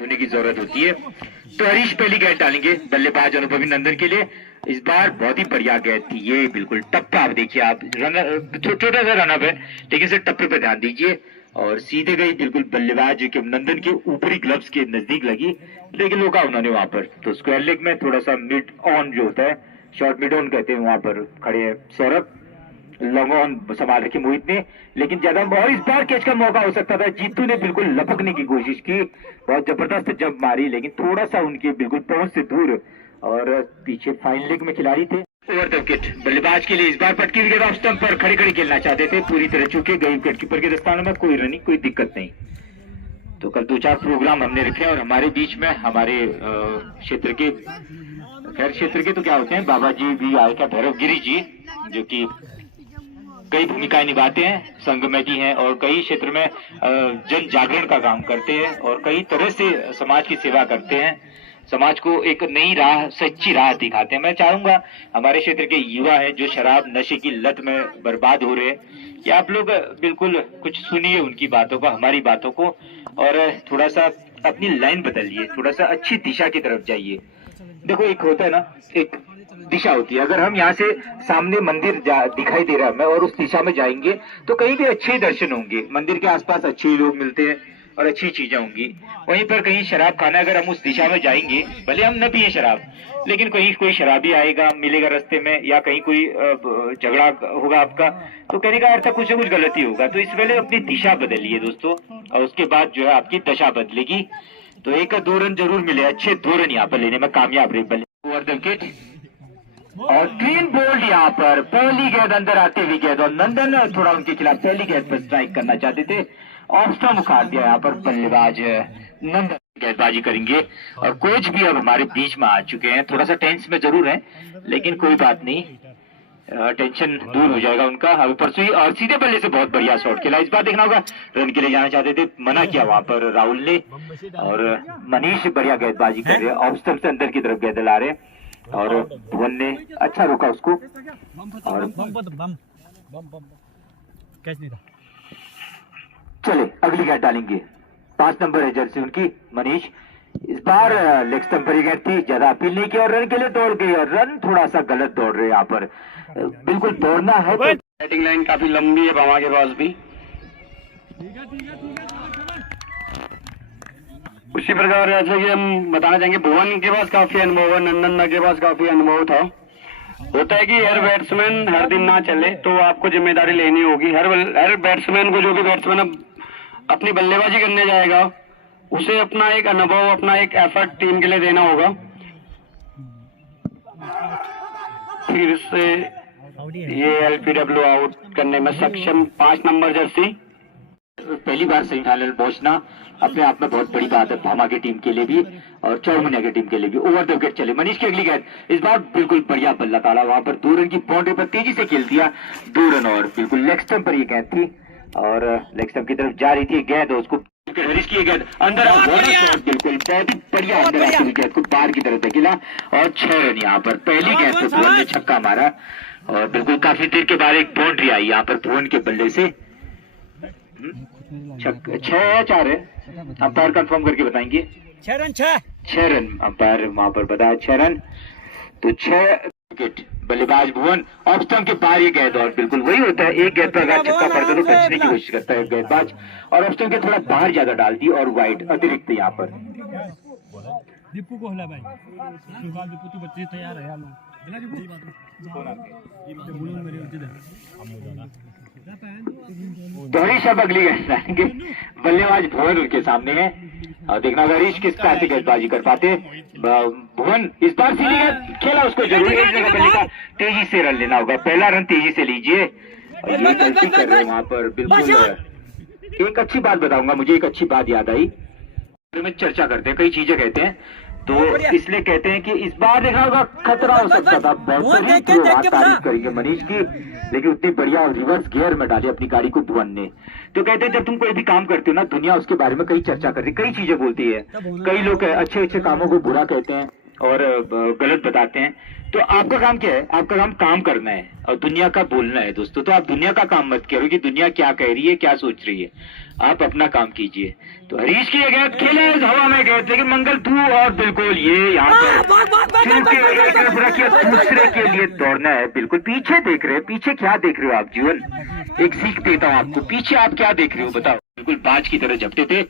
होने की जरूरत होती है। तो हरीश पहली गेंद डालेंगे, बल्लेबाज अनुभवी नंदन के लिए, इस बार बहुत ही बढ़िया गेंद थी ये, बिल्कुल टप्पा, आप देखिए आप, छोटा सा रनअप है, लेकिन सिर्फ टप्पे पे ध्यान दीजिए, और सीधे गई बिल्कुल बल्लेबाज के नंदन के ऊपरी ग्लव्स के नजदीक लगी, लेकिन रोका उन्होंने वहां पर। तो स्क्वायर लेग में थोड़ा सा मिड ऑन जो होता है, शॉर्ट मिड ऑन कहते हैं, वहां पर खड़े हैं सौरभ, लॉन्ग ऑन संभाल रखी मोहित ने, लेकिन ज्यादा, और इस बार कैच का मौका हो सकता था, जीतू ने बिल्कुल लपकने की कोशिश की, बहुत जबरदस्त जंप मारी, लेकिन थोड़ा सा उनके बिल्कुल पहुंच से दूर, और पीछे फाइन लेग में खिलाड़ी थे। ओवर द विकेट, बल्लेबाज के लिए इस बार पटकी विकेट, ऑफ स्टंप पर खड़े खड़े खेलना चाहते थे, पूरी तरह चूके गई विकेट कीपर के दस्तानों में, कोई रनिंग कोई दिक्कत नहीं। तो कल 2-4 प्रोग्राम हमने रखे, और हमारे बीच में हमारे क्षेत्र के, खैर क्षेत्र के तो क्या होते हैं, बाबा जी भी आए, क्या भैरव गिरी जी, जो कि कई भूमिकाएं निभाते हैं, संघ में भी हैं, और कई क्षेत्र में जन जागरण का काम करते हैं, और कई तरह से समाज की सेवा करते हैं, समाज को एक नई राह, सच्ची राह दिखाते हैं। मैं चाहूंगा हमारे क्षेत्र के युवा हैं जो शराब नशे की लत में बर्बाद हो रहे हैं, कि आप लोग बिल्कुल कुछ सुनिए उनकी बातों को, हमारी बातों को, और थोड़ा सा अपनी लाइन बदलिए, थोड़ा सा अच्छी दिशा की तरफ जाइए। देखो एक होता है ना, एक दिशा होती है, अगर हम यहाँ से सामने मंदिर दिखाई दे रहा है हमें, और उस दिशा में जाएंगे तो कहीं भी अच्छे दर्शन होंगे, मंदिर के आसपास अच्छे लोग मिलते हैं और अच्छी चीजें होंगी। वहीं पर कहीं शराब खाना, अगर हम उस दिशा में जाएंगे, भले हम न पिए शराब, लेकिन कहीं कोई शराबी आएगा मिलेगा रास्ते में, या कहीं कोई झगड़ा होगा आपका, तो कहने का अर्थ कुछ न कुछ गलती होगा। तो इस वेले अपनी दिशा बदलिए दोस्तों, और उसके बाद जो है आपकी दशा बदलेगी। तो 1-2 रन जरूर मिले, अच्छे 2 रन यहाँ पर लेने में कामयाब रहे बल्ले। ओवर द विकेट, और क्लीन बोल्ड यहाँ पर, पहली गेंद अंदर आते हुई गेंद, और नंदन थोड़ा उनके खिलाफ पहली गेंद पर स्ट्राइक करना चाहते थे, ऑफ स्टंप उखाड़ दिया यहाँ पर बल्लेबाज नंदन। गेंदबाजी करेंगे, और कोच भी अब हमारे बीच में आ चुके हैं, थोड़ा सा टेंस में जरूर है, लेकिन कोई बात नहीं, टेंशन दूर हो जाएगा उनका। अब परसों और सीधे बल्ले से बहुत बढ़िया शॉट खेला, इस बार देखना होगा, रन के लिए जाना चाहते थे, मना किया वहां पर राहुल ने, और मनीष बढ़िया गेंदबाजी कर रहे हैं, ऑफ स्टंप से अंदर की तरफ गेंद ला रहे, और भुवन ने अच्छा रोका उसको, और चले अगली गेंद डालेंगे, 5 नंबर है जर्सी उनकी, मनीष। इस बार लेग स्टंप पर गेंद थी, ज्यादा अपील नहीं की, और रन के लिए दौड़ गई, और रन थोड़ा सा गलत दौड़ रहे यहाँ पर, बिल्कुल दौड़ना है तो। बैटिंग लाइन काफी लंबी है भामा के पास भी, उसी प्रकार जैसे कि हम बताना चाहेंगे, भुवन के पास काफी अनुभव है, नंदन के पास काफी अनुभव था। होता है कि हर बैट्समैन हर दिन ना चले, तो आपको जिम्मेदारी लेनी होगी। हर बैट्समैन को, जो भी बैट्समैन अब अपनी बल्लेबाजी करने जाएगा, उसे अपना एक अनुभव, अपना एक एफर्ट टीम के लिए देना होगा। फिर से ये एलपीडब्ल्यू आउट करने में सक्षम 5 नंबर जर्सी। पहली बार सेमीफाइनल पहुंचना अपने आप में बहुत बड़ी बात है भामा की टीम के लिए भी और चौमुनिया की टीम के लिए भी। ओवर द विकेट चले, मनीष की अगली गेंद, इस बार बिल्कुल बढ़िया बल्ला ताड़ा, वहां पर 2 रन की बाउंड्री पर तेजी से खेल दिया, 2 रन, और बिल्कुल लेग स्टंप पर ये गेंद थी और लेग स्टंप की तरफ जा रही थी गेंद, उसको हरीश की गेंद अंदर, बिल्कुल बहुत ही बढ़िया अंदर आती हुई गेंद को बाहर की तरफ खेला और 6 रन यहाँ पर। पहली गेंद पर भुवन ने छक्का मारा और बिल्कुल काफी देर के बाद एक बाउंड्री आई यहाँ पर भुवन के बल्ले से। 6 या 4 है, अंपायर कंफर्म करके बताएंगे। 6 रन अंपायर वहां पर बताया, 6 रन, तो 6 विकेट। बल्लेबाज भुवन ऑफ स्टंप के बाहर ये गेंद, और बिल्कुल वही होता है, एक गेंद पर अगर छक्का पड़ता है तो बचने की कोशिश करता है गेंदबाज, और ऑफ स्टंप के थोड़ा बाहर ज्यादा डाल दी और वाइड अतिरिक्त यहाँ पर। दीपू को होला भाई, दीपू तू बच्चे तैयार है तो हरीश अब अगली गेंद डालेंगे, बल्लेबाज भुवन उनके सामने है और देखना होगा हरीश किस तरह से गेंदबाजी कर पाते। भुवन इस बार सीधी गेंद खेला, उसको जरूरी है तेजी से रन लेना होगा, पहला रन तेजी से लीजिए, और ये गलती कर रहे हैं वहां पर बिल्कुल। एक अच्छी बात बताऊंगा, मुझे एक अच्छी बात याद आई, में चर्चा करते हैं, कई चीजें कहते हैं, तो इसलिए कहते हैं कि इस बार देखा होगा खतरा हो सकता था। बेहतरीन तारीफ करेंगे मनीष की, लेकिन उतनी बढ़िया रिवर्स गियर में डाली अपनी गाड़ी को भुवन ने। तो कहते हैं जब तुम कोई भी काम करते हो ना, दुनिया उसके बारे में कई चर्चा करती है, कई चीजें बोलती है, कई लोग अच्छे अच्छे कामों को बुरा कहते हैं और गलत बताते हैं। तो आपका काम क्या है? आपका काम करना है और दुनिया का बोलना है दोस्तों। तो आप दुनिया का काम मत करो कि दुनिया क्या कह रही है, क्या सोच रही है, आप अपना काम कीजिए। तो हरीश की गेंद खेले हवा में गए, लेकिन मंगल तू, और बिल्कुल ये यहाँ पर दूसरे के लिए दौड़ना है। बिल्कुल पीछे देख रहे हैं, पीछे क्या देख रहे हो आप जीवन? एक सीख देता हूँ आपको, पीछे आप क्या देख रहे हो बताओ। बिल्कुल बाज की तरह झपटे थे,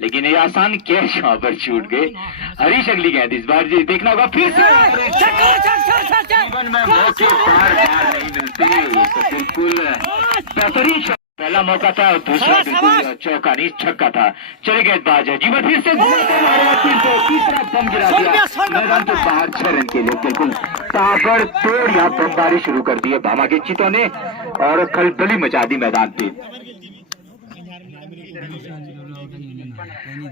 लेकिन ये आसान कैच वहां पर छूट गए। हरीश अगली गेंद, इस बार जी देखना होगा फिर से, जीवन में मौके बार बार नहीं मिलते, तो बिल्कुल बेहतरीन। पहला मौका था और दूसरा बिल्कुल चौका नहीं छक्का था। चले गेंदबाज है जीवन, फिर से तीसरा बम गिरा दिया मैदान के बाहर 6 रन के लिए। बिल्कुल ताबड़तोड़ यहाँ बमबारी शुरू कर दी है भामा के चितों ने और खलबली मचा दी मैदान पे।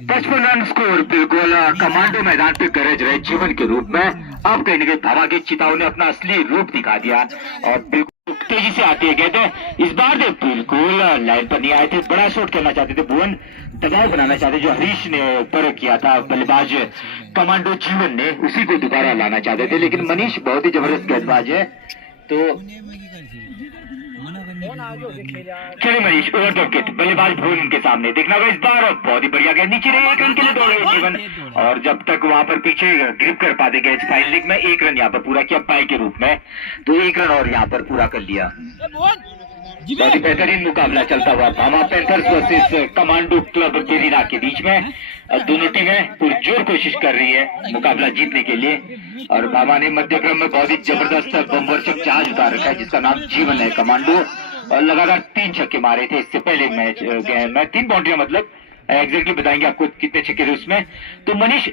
55 रन स्कोर, बिल्कुल कमांडो मैदान पे गरज रहे जीवन के रूप में। अब कहीं न कहीं भामा के चिताओं ने अपना असली रूप दिखा दिया और बिल्कुल तेजी से आती है गेंद। इस बार दे बिल्कुल लाइन पर नहीं आए थे, बड़ा शॉट करना चाहते थे भुवन, दबाव बनाना चाहते जो हरीश ने पर किया था बल्लेबाज कमांडो जीवन ने, उसी को दोबारा लाना चाहते थे, लेकिन मनीष बहुत ही जबरदस्त गेंदबाज है। तो चलिए मनीष ओवर द विकेट, बल्लेबाज भुवन उनके सामने, देखना होगा इस बार बहुत ही बढ़िया गेंद, नीचे रहे 1 रन के लिए दौड़ रहे जीवन, और जब तक वहां पर पीछे ग्रिप कर पाते गए फाइनल लीग में 1 रन यहाँ पर पूरा किया पाई के रूप में, तो 1 रन और यहाँ पर पूरा कर लिया। बहुत ही बेहतरीन मुकाबला चलता हुआ Bhama panthers versus commando club गिरिना के बीच में। दोनों टीमें पुरजोर कोशिश कर रही है मुकाबला जीतने के लिए, और भामा ने मध्यक्रम में बहुत ही जबरदस्त बमवर्षक जहाज उतार रखा है जिसका नाम जीवन है कमांडो, और लगातार 3 छक्के मारे थे इससे पहले मैच में, 3 बाउंड्रियां, मतलब एग्जैक्टली बताएंगे आपको कितने छक्के थे उसमें। तो मनीष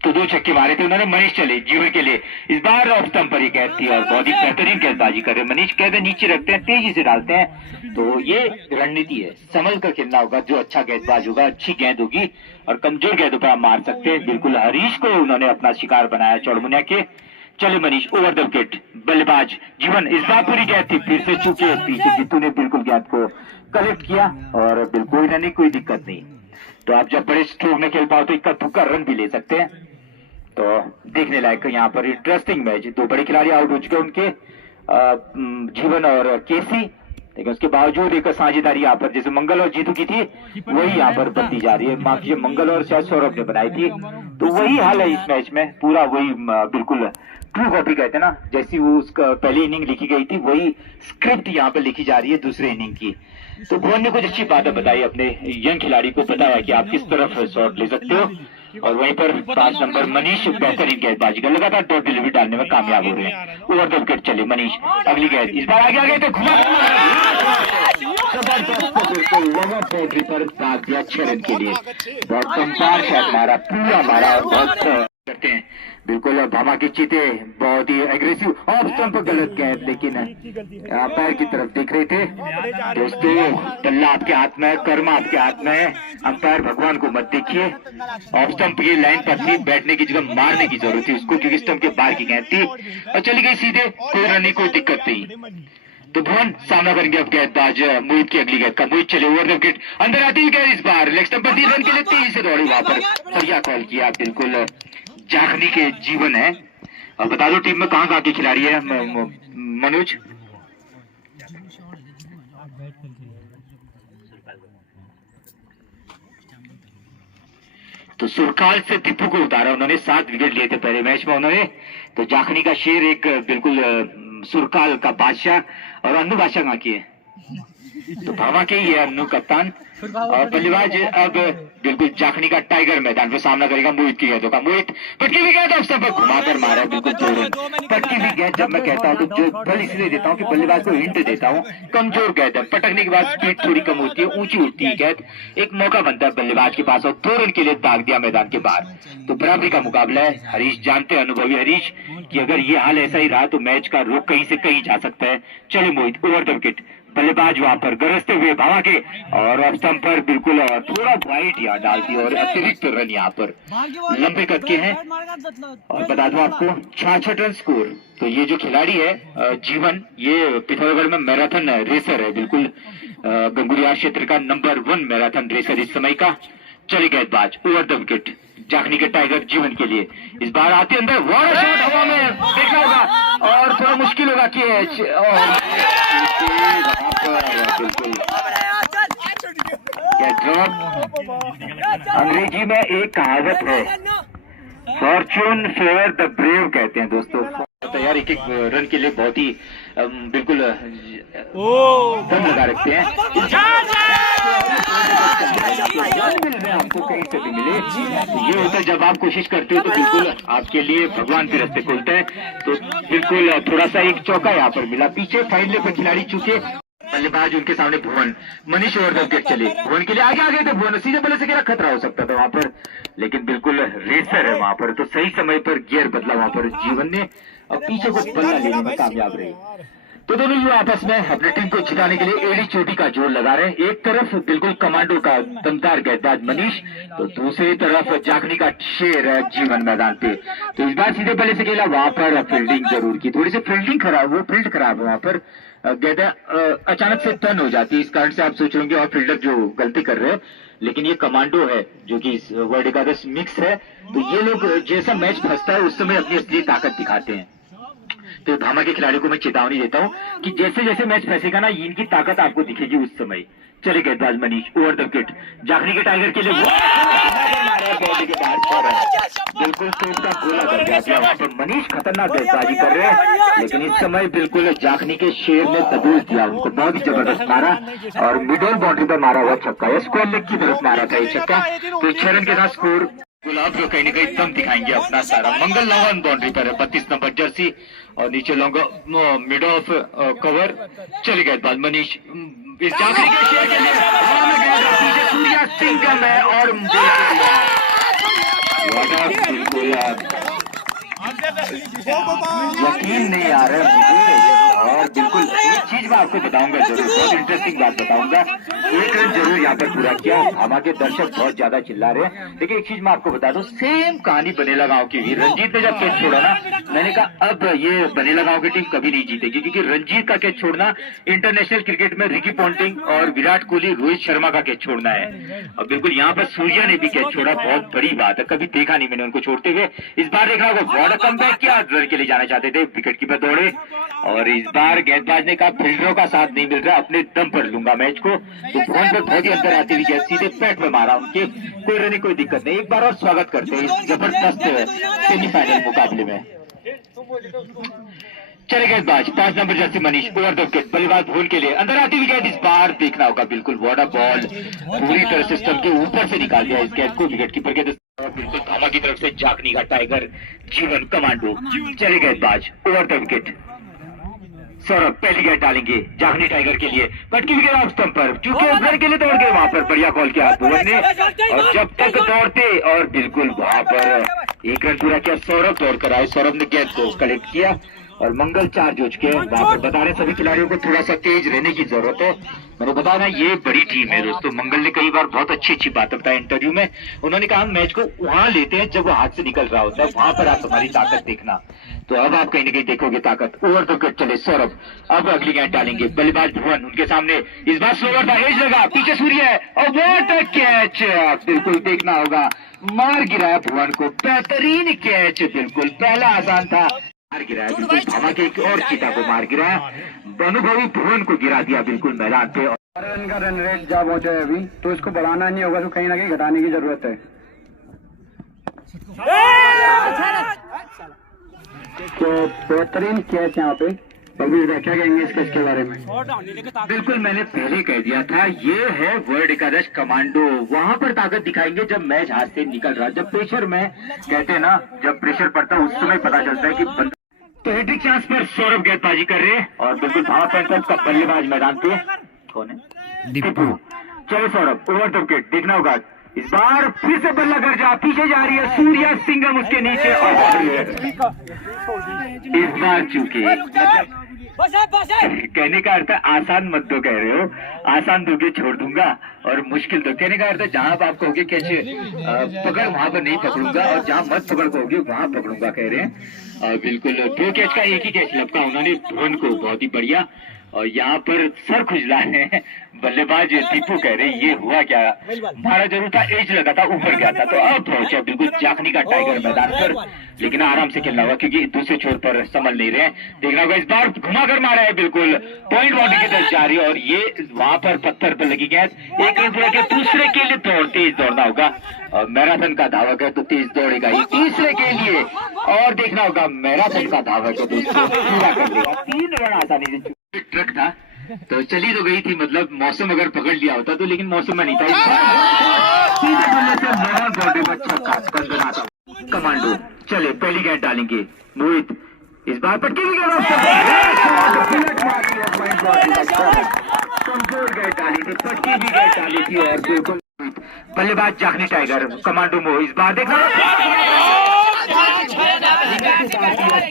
तो 2 छक्के मारे थे उन्होंने मनीष चले जीवन के लिए। इस बार ऑफ स्टंप पर ही गेंद थी और बहुत ही बेहतरीन गेंदबाजी कर रहे मनीष, कहते नीचे रखते हैं तेजी से डालते हैं, तो ये रणनीति है, संभल कर खेलना होगा। जो अच्छा गेंदबाज होगा, अच्छी गेंद होगी और कमजोर गेंदों पर आप मार सकते हैं। बिल्कुल हरीश को उन्होंने अपना शिकार बनाया चौड़मुनिया के। चले मनीष ओवर द विकेट, बल्लेबाज जीवन, इस बार पूरी गेंद थी, फिर से चूके पीछे जीतू ने बिल्कुल गेंद को कलेक्ट किया और बिल्कुल नहीं, कोई दिक्कत नहीं। तो आप जब बड़े स्ट्रोक में खेल पाओ तो इक्का दुक्का रन भी ले सकते हैं। तो देखने लायक यहाँ पर इंटरेस्टिंग मैच, 2 बड़े खिलाड़ी आउट हो चुके उनके, जीवन और केसी, लेकिन उसके बावजूद एक साझेदारी यहाँ पर जैसे मंगल और जीतू की थी वही यहाँ पर बनती जा रही है। माफ कीजिए, मंगल और शायद सौरभ ने बनाई थी, तो वही हाल है इस मैच में, पूरा वही बिल्कुल ट्रू कॉपी कहते हैं ना, जैसी वो उसका पहली इनिंग लिखी गई थी वही स्क्रिप्ट यहाँ पे लिखी जा रही है दूसरे इनिंग की। तो भुवन ने कुछ अच्छी बातें बताई, अपने यंग खिलाड़ी को बताया कि आप किस तरफ शॉट ले सकते हो, और वहीं पर 5 नंबर मनीष बेहतरीन गेंदबाजी कर लगातार डॉट डिलीवरी डालने में कामयाब हो रहे हैं। ओवर द विकेट चले मनीष, अगली गेंद इस बार आगे आगे तो घुमा बिल्कुल लोगों बाउंड्री पर दाग दिया 6 रन के लिए। बहुत कमदार शॉट मारा, पूरा मारा, बहुत करते हैं बिल्कुल। भामा के चीते बहुत ही एग्रेसिव, ऑफ स्टंप गलत गेंद, लेकिन पैर की तरफ देख रहे थे। दोस्तों बल्ला आपके हाथ में है, कर्म आपके हाथ में है, अंपायर भगवान को मत देखिए। ऑफ स्टंप की लाइन पर थी, बैठने की जगह मारने की जरूरत थी उसको, क्योंकि स्टंप के बाहर की गेंद थी और चली गई सीधे, कोई रन नहीं, कोई दिक्कत नहीं। तो भुवन सामना करेंगे अब गेंदबाज मोहित की अगली गेंद का। मोहित चले ओवर द विकेट, अंदर आती है गेंद, इस बार लेग स्टंप पर 3 रन के लिए तेजी से दौड़ी, वहां पर बढ़िया कॉल किया, बिल्कुल जाखनी के जीवन है। अब बता दो टीम में कहाँ के खिलाड़ी है मनोज? तो सुरकाल से दीपू को उतारा उन्होंने, 7 विकेट लिए थे पहले मैच में उन्होंने। तो जाखनी का शेर एक बिल्कुल सुरकाल का बादशाह, और अन्नू बादशाह कहाँ की है? तो भावा के ही है अन्नू कप्तान। और बल्लेबाज अब बिल्कुल जाखनी का टाइगर मैदान पर सामना करेगा मोहित की गेंदों का। मोहित पटकी भी गेंद अवसर पर घुमाकर मारा, बिल्कुल 2 रन। पटकी भी गेंद जब मैं कहता हूँ तो जो बल इसलिए देता हूँ कि बल्लेबाज को हिंट देता हूँ, कमजोर गेंद है, पटकने के बाद स्पीड थोड़ी कम होती है, ऊंची उठती है गेंद, एक मौका बनता है बल्लेबाज के पास, और 2 रन के लिए दाग दिया मैदान के बाहर। तो बराबरी का मुकाबला है। हरीश जानते हैं, अनुभवी हरीश, कि अगर ये हाल ऐसा ही रहा तो मैच का रुख कहीं से कहीं जा सकता है। चले मोहित ओवर द विकेट, बल्लेबाज वहां पर गरजते हुए भावा के, और ऑफ स्टंप पर बिल्कुल थोड़ा वाइट यहाँ डाल दी, और अतिरिक्त रन यहाँ पर लंबे कद के हैं। और बता दूं आपको 66 रन स्कोर। तो ये जो खिलाड़ी है जीवन, ये पिथौरागढ़ में मैराथन रेसर है, बिल्कुल गंगुरिया क्षेत्र का नंबर 1 मैराथन रेसर इस समय का। चले गेंदबाज ओवर द विकेट जाखनी के टाइगर जीवन के लिए, इस बार आते अंदर वाह शॉट हवा में, देखना होगा और थोड़ा मुश्किल होगा कैच, और बिल्कुल अंग्रेजी में एक कहावत है, फॉर्चून फेवर द ब्रेव कहते हैं दोस्तों। तैयार एक रन के लिए बहुत ही बिल्कुल दम लगा रखते हैं। आपको कहीं से भी मिले, ये होता है जब आप कोशिश करते हो तो बिल्कुल आपके लिए भगवान के रास्ते खोलते हैं। तो बिल्कुल थोड़ा सा एक चौका यहाँ पर मिला, पीछे फाइनल पर खिलाड़ी चूके, बल्लेबाज उनके सामने भुवन। मनीष ओवर द विकेट चले, भुवन के लिए आगे आगे थे, भुवन सीधे बल्ले से खतरा हो सकता था वहां पर, लेकिन बिल्कुल रेसर है वहां पर, तो सही समय पर गियर बदला वहां पर जीवन ने, और पीछे को बल्ला लेने में कामयाब रहे। तो दोनों युवा आपस में अपनी टीम को जिताने के लिए एड़ी चोटी का जोर लगा रहे हैं। एक तरफ बिल्कुल कमांडो का दमदार गेंदबाज मनीष, तो दूसरी तरफ जाखनी का शेर है जीवन मैदान पे। तो इस बार सीधे बल्ले से खेला, वहां पर फील्डिंग जरूर की, थोड़ी सी फील्डिंग खराब, वो फील्ड खराब है वहां पर, गेंद अचानक से टर्न हो जाती है, इस कारण से आप सोच रहे और फील्डर जो गलती कर रहे हैं, लेकिन ये कमांडो है जो कि वर्ल्ड एकादश मिक्स है। तो ये लोग जैसा मैच फंसता है उस समय अपनी असली ताकत दिखाते हैं। तो भामा के खिलाड़ियों को मैं चेतावनी देता हूं कि जैसे जैसे मैच फंसेगा ना, इनकी ताकत आपको दिखेगी उस समय। चले गेंदबाज Manish over the wicket Jakhni के टाइगर के लिए बिल्कुल टोप का गोला कर दिया वहां पर। मनीष खतरनाक गेंदबाजी कर रहे हैं, लेकिन इस समय बिल्कुल जाखनी के शेर ने दबोच दिया उनको, बहुत ही जबरदस्त मारा, और मिडल बाउंड्री पर मारा हुआ छक्का, या स्क्वायर लेग की तरफ मारा था ये छक्का। तो 6 रन के साथ स्कोर। गुलाब जो कहीं न कहीं दम दिखाएंगे अपना सारा। मंगल नवन बाउंड्री पर है, 32 नंबर जर्सी, और नीचे लॉन्ग मिड ऑफ कवर। चले गेंदबाज मनीष इस जाखनी के शेर के लिए पीछे सूर्या सिंह का है, और बिल्कुल यकीन नहीं आ रहा है मुझे। और बिल्कुल एक चीज मैं आपको बताऊंगा जरूर, बहुत इंटरेस्टिंग बात बताऊंगा। 1 रन जरूर यहाँ पर पूरा किया। भामा के दर्शक बहुत ज्यादा चिल्ला रहे हैं, लेकिन एक चीज मैं आपको बता दूं, सेम कहानी बनेला गांव की भी। रंजीत ने जब कैच छोड़ा ना, मैंने कहा अब ये बनेला गांव की टीम कभी नहीं जीतेगी, क्योंकि रंजीत का कैच छोड़ना इंटरनेशनल क्रिकेट में रिकी पॉन्टिंग और विराट कोहली, रोहित शर्मा का कैच छोड़ना है। और बिल्कुल यहाँ पर सूर्या ने भी कैच छोड़ा, बहुत बड़ी बात है, कभी देखा नहीं मैंने उनको छोड़ते हुए। इस बार देखा होगा बॉर्डर कम बैक किया, रन के लिए जाना चाहते थे, विकेट कीपर दौड़े और इस बार गेंदबाज ने कहा फील्डरों का साथ नहीं मिल रहा, अपने दम पर लूंगा मैच को। तो भुवन पर बहुत ही अंदर आती हुई गेंद सीधे पैट में मारा उनके, कोई रन कोई दिक्कत नहीं। एक बार और स्वागत करते हैं इस जबरदस्त सेमीफाइनल मुकाबले में। चले गेंदबाज 5 number Jersey Manish, over the wicket, बल्लेबाज भुवन के लिए अंदर आती हुई गेंद, इस बार देखना होगा बिल्कुल वाटर बॉल पूरी तरह सिस्टम के ऊपर से निकाल दिया इस गेंद को विकेट कीपर के। बिल्कुल धामा की तरफ से जागनी का टाइगर जीवन कमांडो। चले गेंदबाज ओवर द विकेट, सौरभ पहली गेंद डालेंगे जागनी टाइगर के लिए, पटकी विकेट ऑफ स्टंप पर, चूंकि ओपनर के लिए दौड़ गए वहां पर, बढ़िया कॉल किया भुवन ने। और जब तक दौड़ते और बिल्कुल वहां पर एक रन पूरा किया, सौरभ दौड़ कर आए, सौरभ ने गेंद को कलेक्ट किया और मंगल चार्ज हो चुके हैं वहां पर। बता रहे सभी खिलाड़ियों को थोड़ा सा तेज रहने की जरूरत है। मैंने बताया ना ये बड़ी टीम है दोस्तों। मंगल ने कई बार बहुत अच्छी बात बताई इंटरव्यू में, उन्होंने कहा हम मैच को वहां लेते हैं जब वो हाथ से निकल रहा होता है, वहां पर आप हमारी ताकत देखना। तो अब आप कहीं ना कहीं देखोगे ताकत। ओवर द विकेट चले सौरभ, अब अगली गेंद डालेंगे बल्लेबाज भुवन उनके सामने, इस बार स्लोवर था, एज लगा, पीछे सूर्य है और व्हाट अ कैच, बिल्कुल देखना होगा, मार गिराया भुवन को, बेहतरीन कैच, बिल्कुल पहला आसान था, मार गिराया बिल्कुल धमाके एक और चीता को मार गिराया, अनुभवी भुवन को गिरा दिया बिल्कुल मैदान पे। रन का रन रेट जहाँ पहुंचा है अभी, तो इसको बढ़ाना नहीं होगा, तो कहीं ना कहीं घटाने की जरूरत है। तो बेहतरीन कैच यहाँ पे, अभी क्या कहेंगे इस कैच के बारे में? बिल्कुल मैंने पहले कह दिया था, ये है वर्ल्ड एकादश कमांडो, वहां पर ताकत दिखाएंगे जब मैच हाथ से निकल रहा, जब प्रेशर में कहते हैं ना, जब प्रेशर पड़ता है उस समय पता चलता है कि तो हैट्रिक चांस पर सौरभ गेंदबाजी कर रहे हैं और बिल्कुल भाव पैंतन का बल्लेबाज मैदान पे कौन है? दीपू। चलो सौरभ ओवर द विकेट, देखना होगा इस बार फिर से बल्ला कर जा, पीछे जा रही है सूर्या सिंघम उसके नीचे, और इस बार चूंकि कहने का अर्थ आसान मत दो कह रहे हो, आसान दोगे छोड़ दूंगा और मुश्किल दो, कहने का अर्थ जहां आप कहोगे कैच पकड़ वहां पर नहीं पकड़ूंगा और जहां मत पकड़ कहोगे वहां पकड़ूंगा कह रहे हैं। बिल्कुल 2 कैच का एक ही कैच लपका उन्होंने भुवन को, बहुत ही बढ़िया। और यहाँ पर सर खुजला है बल्लेबाज दीपू कह रहे ये हुआ क्या, मारा जरूर था, एज लगा था, ऊपर गया था, तो अब पहुंचा बिल्कुल जाखनी का टाइगर मैदान पर, लेकिन आराम से खेलना होगा क्योंकि दूसरे छोर पर संभल नहीं रहे। देखना होगा इस बार घुमाकर मारा है बिल्कुल पॉइंट बाउंड्री की तरफ जा रही है और ये वहां पर पत्थर पर लगी गेंद, एक रन पूरा किया, दूसरे के लिए तेज दौड़ना होगा, मैराथन का धावक है तो तेज दौड़ेगा ही तीसरे के लिए, और देखना होगा मैराथन का धावक है दोस्तों पूरा कर लेगा, 3 रन आसानी से। ट्रक था तो चली तो गई थी, मतलब मौसम अगर पकड़ लिया होता तो, लेकिन मौसम में नहीं था, सीधे बल्ले से मोहन बाउंड्री पर छक्का बंदना था कमांडो। चले पहली गेंद डालेंगे मोहित, इस बार पटकी भी कमजोर गेंद डाली थी, पटकी भी गेंद डाली थी और बिल्कुल बल्लेबाज जाखनी टाइगर कमांडो मोह, इस बार देखा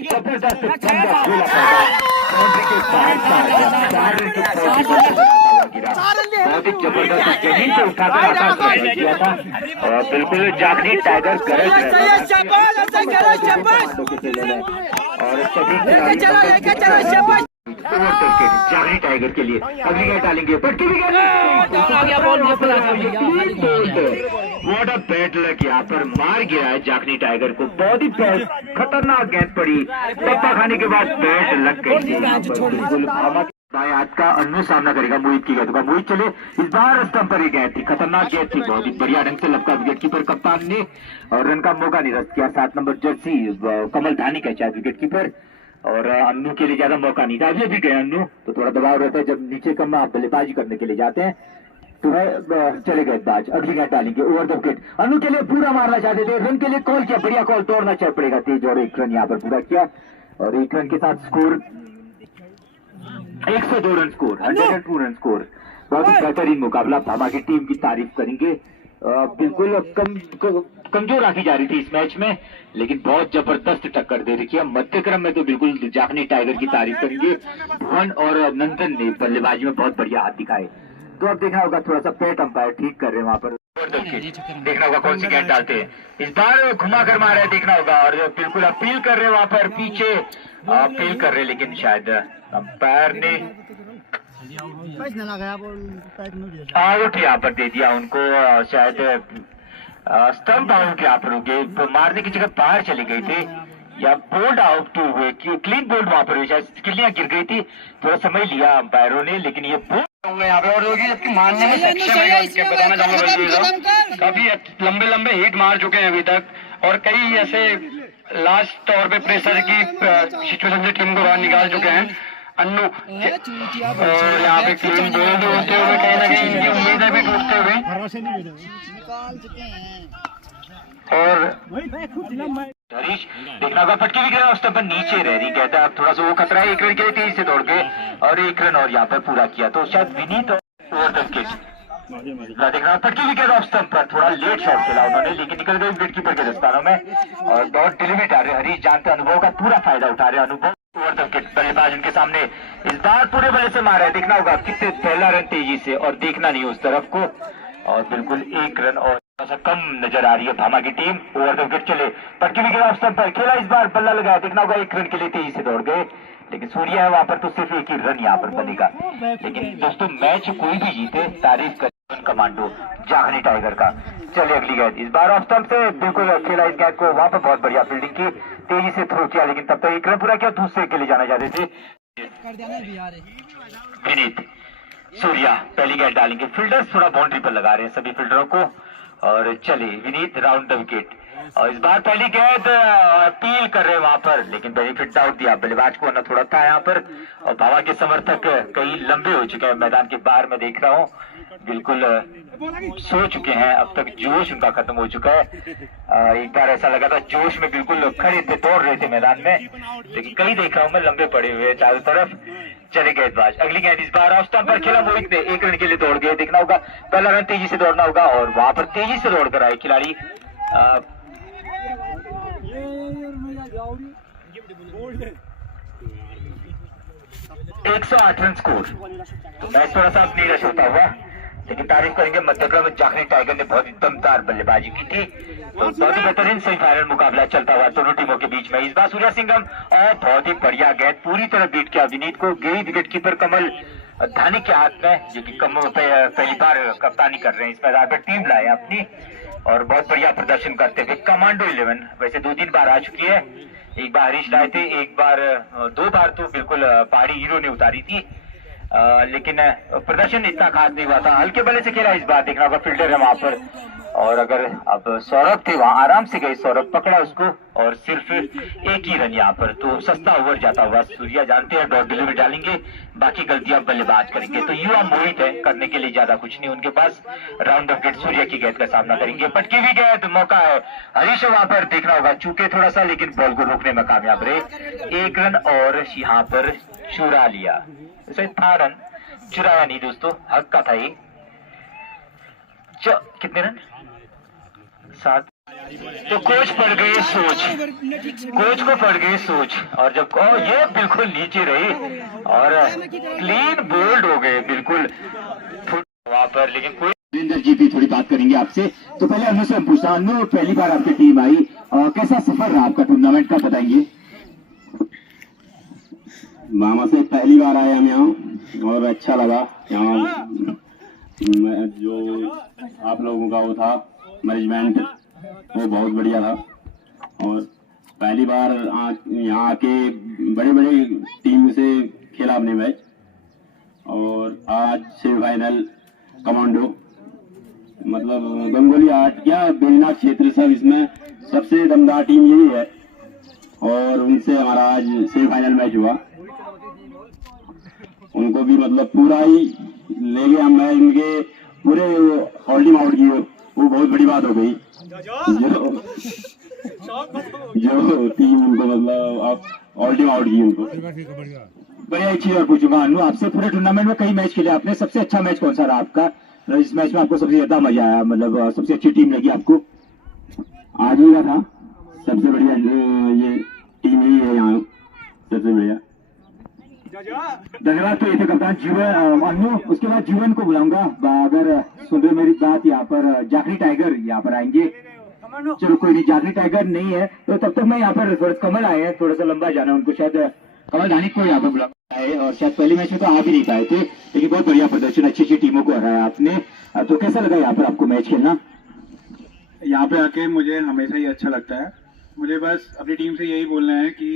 जबरदस्त बहुत ही जबरदस्त जमीन से उठाकर किया था और बिल्कुल जाखनी टाइगर गरज और सभी जाखनी टाइगर के लिए अगली गेंद डालेंगे, पटकी भी व्हाट अ बैड लक, यहाँ पर मार गिरा है जाखनी टाइगर को, बहुत ही खतरनाक गेंद पड़ी, टप्पा खाने के बाद बैड लक गई। बाएं हाथ का अन्नू सामना करेगा मोहित की गेंद का, मोहित चले इस बार स्टंप पर ही गेंद थी, खतरनाक गेंद थी, बहुत ही बढ़िया ढंग से लपका विकेट कीपर कप्तान ने और रन का मौका निरस्त किया। 7 नंबर जर्सी कमल धानी का चाहे विकेट कीपर, और अन्नू के लिए ज्यादा मौका नहीं था, अभी भी गए अन्नू, तो थोड़ा दबाव रहता है जब नीचे कम आप बल्लेबाजी करने के लिए जाते हैं तो है। चले गेंदबाज अगली गेंद डालेंगे ओवर द विकेट, अन्नू के लिए पूरा मारना चाहते थे, रन के लिए कॉल किया, बढ़िया कॉल, तोड़ना चाहिए पड़ेगा तेज, और 1 रन यहाँ पर पूरा किया और 1 रन के साथ score 102 run score, 102 run score, बहुत ही बेहतरीन मुकाबला। भामा की टीम की तारीफ करेंगे, बिल्कुल कमजोर रखी जा रही थी इस मैच में, लेकिन बहुत जबरदस्त टक्कर दे रखी है। मध्यक्रम में तो बिल्कुल जाखनी टाइगर की तारीफ करेंगे, भुवन और नंदन ने बल्लेबाजी में बहुत बढ़िया हाथ दिखाए। तो अब देखना होगा थोड़ा सा पेट अंपायर ठीक कर रहे हैं वहां पर, देखना होगा कौन सी गेंद डालते हैं, इस बार घुमा कर मारे देखना होगा और बिल्कुल अपील कर रहे हैं वहां पर, पीछे अपील कर रहे लेकिन शायद अंपायर ने आउट यहाँ पर दे दिया उनको, शायद स्टंप आउट यहाँ पर हो गए, तो मारने की जगह बाहर चले गए थे, या बोल्ड आउट हुए, क्लीन बोल्ड वहां पर हुई, शायद किलियां गिर गई थी, थोड़ा समय लिया अंपायरों ने, लेकिन ये बोल्ड यहाँ पे और होगी इसकी मारने में सक्षम है। इसके बताना चाहूंगा काफी लंबे लंबे हिट मार चुके हैं अभी तक, और कई ऐसे लास्ट तौर पे प्रेशर की सिचुएशन से टीम को बाहर निकाल चुके हैं अन्नू। और यहाँ पे क्लीन बोल्ड होते हुए कहीं ना कहीं इनकी उम्मीदें भी टूटते हुए, और हरीश देखना होगा, फटकी भी गिरा, उस पर नीचे रह रही, कहता है अब थोड़ा सा वो खतरा है, 1 रन के लिए तेजी से दौड़ के और 1 रन और यहाँ पर पूरा किया, तो शायद विनीत ओवर द विकेट देखना, फटकी विकेट ऑफ स्टंप पर, थोड़ा लेट शॉट खेला उन्होंने, लेकिन निकल गए विकेट कीपर के दस्तानों में और बहुत डिलीमिट आ रहे। हरीश जानते अनुभव का पूरा फायदा उठा रहे, अनुभव ओवर द विकेट बल्लेबाज उनके सामने इस बार पूरे बल्ले से मारा है, देखना होगा कितने पहला रन तेजी से, और देखना नहीं उस तरफ को, और बिल्कुल 1 रन और थोड़ा सा कम नजर आ रही है भामा की टीम। ओवर द विकेट चले, पटकी विकेट ऑफ स्टंप पर खेला, इस बार बल्ला लगाया, देखना होगा 1 रन के लिए तेजी से दौड़ गए, लेकिन सूर्या है वहां पर तो सिर्फ 1 ही रन यहाँ पर बनेगा। लेकिन दोस्तों मैच कोई भी जीते तारीफ कर कमांडो जाखनी टाइगर का। चलिए अगली गेंद, इस बार ऑफ स्टंप से बिल्कुल खेला, इस गेंद को वहां पर बहुत बढ़िया फील्डिंग की, तेजी से थ्रो किया, लेकिन तब तक 1 रन पूरा किया, दूसरे के लिए जाना चाहते थे विनीत। सूर्या पहली गेंद डालेंगे, फील्डर्स थोड़ा बाउंड्री पर लगा रहे हैं सभी फील्डरों को, और चले विनीत राउंड द विकेट, और इस बार पहली गेंद अपील कर रहे हैं वहां पर, लेकिन बेनिफिट आउट दिया बल्लेबाज को, वरना थोड़ा था यहाँ पर, और भावा के समर्थक कई लंबे हो चुके हैं मैदान के बाहर, मैं देख रहा हूँ बिल्कुल सो चुके हैं, अब तक जोश उनका खत्म हो चुका है। एक बार ऐसा लगा था जोश में बिल्कुल खड़े थे, दौड़ रहे थे मैदान में, लेकिन कई देख रहा हूँ मैं लंबे पड़े हुए चारों तरफ। चले गेंदबाज, अगली गेंद इस बार ऑफ स्टंप पर खेला, मोहित ने 1 रन के लिए दौड़ गए, देखना होगा पहला रन तेजी से दौड़ना होगा, और वहां पर तेजी से दौड़ कर आए खिलाड़ी 108 रन स्कोर, तो मैच थोड़ा सा नीरस होता हुआ, लेकिन तारीफ करेंगे मध्यक्रम में जाखनी टाइगर ने बहुत ही दमदार बल्लेबाजी की थी, तो बहुत ही बेहतरीन सेमीफाइनल मुकाबला चलता हुआ दोनों टीमों के बीच में। इस बार सूर्या सिंघम और बहुत ही बढ़िया गेंद पूरी तरह बीट किया विनीत को, गई विकेट कीपर कमल धानी के हाथ में, जो कि पहली बार कप्तानी कर रहे हैं इस मैदान पर, टीम लाए अपनी, और बहुत बढ़िया प्रदर्शन करते हुए कमांडो 11 वैसे 2-3 बार आ चुकी है, एक बार हरीश लाए थे, एक बार 2 बार तो बिल्कुल पहाड़ी हीरो ने उतारी थी, लेकिन प्रदर्शन इतना खास नहीं हुआ था, हल्के बल्ले से खेला, इस बार देखना होगा फील्डर है वहां पर, और अगर अब सौरभ थे वहां आराम से गए, सौरभ पकड़ा उसको, और सिर्फ 1 ही रन यहाँ पर, तो सस्ता ओवर जाता हुआ सूर्या जानते हैं डॉट डिलीवरी डालेंगे, बाकी गलतियां बल्लेबाज करेंगे, तो युवा मोहित है, करने के लिए ज्यादा कुछ नहीं उनके पास, राउंड ऑफ विकेट सूर्या की गेंद का सामना करेंगे, पटकी भी गेंद, मौका है हरीश वहां पर, देखना होगा चूके थोड़ा सा, लेकिन बॉल को रोकने में कामयाब रहे, 1 रन और यहाँ पर चुरा लिया, इसे था रन, चुराया नहीं दोस्तों, हक का था ये। कितने रन? 7। तो कोच पड़ गए सोच, कोच को पड़ गई सोच, और जब ये बिल्कुल नीचे रही और क्लीन बोल्ड हो गए बिल्कुल वहां पर, लेकिन कोई सुरेंद्र जी भी थोड़ी बात करेंगे आपसे, तो पहले अनु से पूछा, अनु पहली बार आपकी टीम आई, कैसा सफर रहा आपका टूर्नामेंट का, बताएंगे। मामा से पहली बार आए हम यहाँ, और अच्छा लगा यहाँ, जो आप लोगों का वो था मैनेजमेंट वो बहुत बढ़िया था, और पहली बार यहाँ आके बड़े बड़े टीम से खेला अपने मैच, और आज सेमीफाइनल कमांडो, मतलब गंगोली 8 या बेलना क्षेत्र सब इसमें सबसे दमदार टीम यही है, और उनसे हमारा आज सेमीफाइनल मैच हुआ, उनको भी मतलब पूरा ही ले गया, मैं इनके पूरे होल्डिंग आउट किए, वो बहुत बड़ी बात हो गई, जो टीम उनको मतलब आप होल्डिंग आउट की उनको। बढ़िया एक चीज और पूछूंगा अनु आपसे, पूरे टूर्नामेंट में कई मैच खेले आपने, सबसे अच्छा मैच कौन सा रहा आपका, इस मैच में आपको सबसे ज्यादा मजा आया, मतलब सबसे अच्छी टीम लगी आपको? आज ही का था सबसे बढ़िया, ये टीम ही है यहाँ सबसे बढ़िया। धन्यवाद। तो ये थे कप्तान जीवन अनु, उसके बाद जीवन को बुलाऊंगा, अगर सुन रहे मेरी बात, यहाँ पर जाखनी टाइगर यहाँ पर आएंगे, चलो कोई नहीं, जाखनी टाइगर नहीं है तो तब तक मैं यहाँ पर थोड़ा कमल आए हैं, थोड़ा सा लंबा जाना उनको, शायद कमल धानी को यहाँ पर बुलाना है, और शायद पहले मैच में तो आ भी नहीं पाए थे, लेकिन बहुत बढ़िया प्रदर्शन, अच्छी अच्छी टीमों को हराया आपने, तो कैसा लगा यहाँ पर आपको मैच खेलना? यहाँ पे आके मुझे हमेशा ही अच्छा लगता है, मुझे बस अपनी टीम से यही बोलना है कि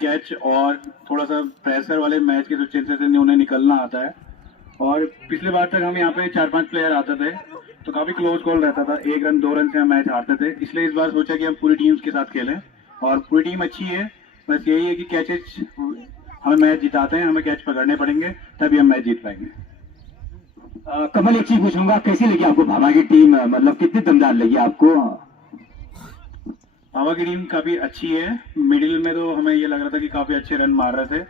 कैच और थोड़ा सा प्रेशर वाले मैच के जो चांसेस हैं उन्हें निकलना आता है। और पिछले बार तक हम यहाँ पे 4-5 प्लेयर आते थे तो काफी क्लोज कॉल रहता था, 1 रन 2 रन से हम मैच हारते थे। इसलिए इस बार सोचा कि हम पूरी टीम के साथ खेलें और पूरी टीम अच्छी है। बस यही है कि कैचेज हमें मैच जिताते हैं, हमें कैच पकड़ने पड़ेंगे तभी हम मैच जीत पाएंगे। कमल एक चीज पूछूंगा, कैसी लगी आपको भाभा की टीम, मतलब कितनी दमदार लगी आपको? भाभा की टीम काफी अच्छी है। मिडिल में तो हमें ये लग रहा था कि काफी अच्छे रन मार रहे थे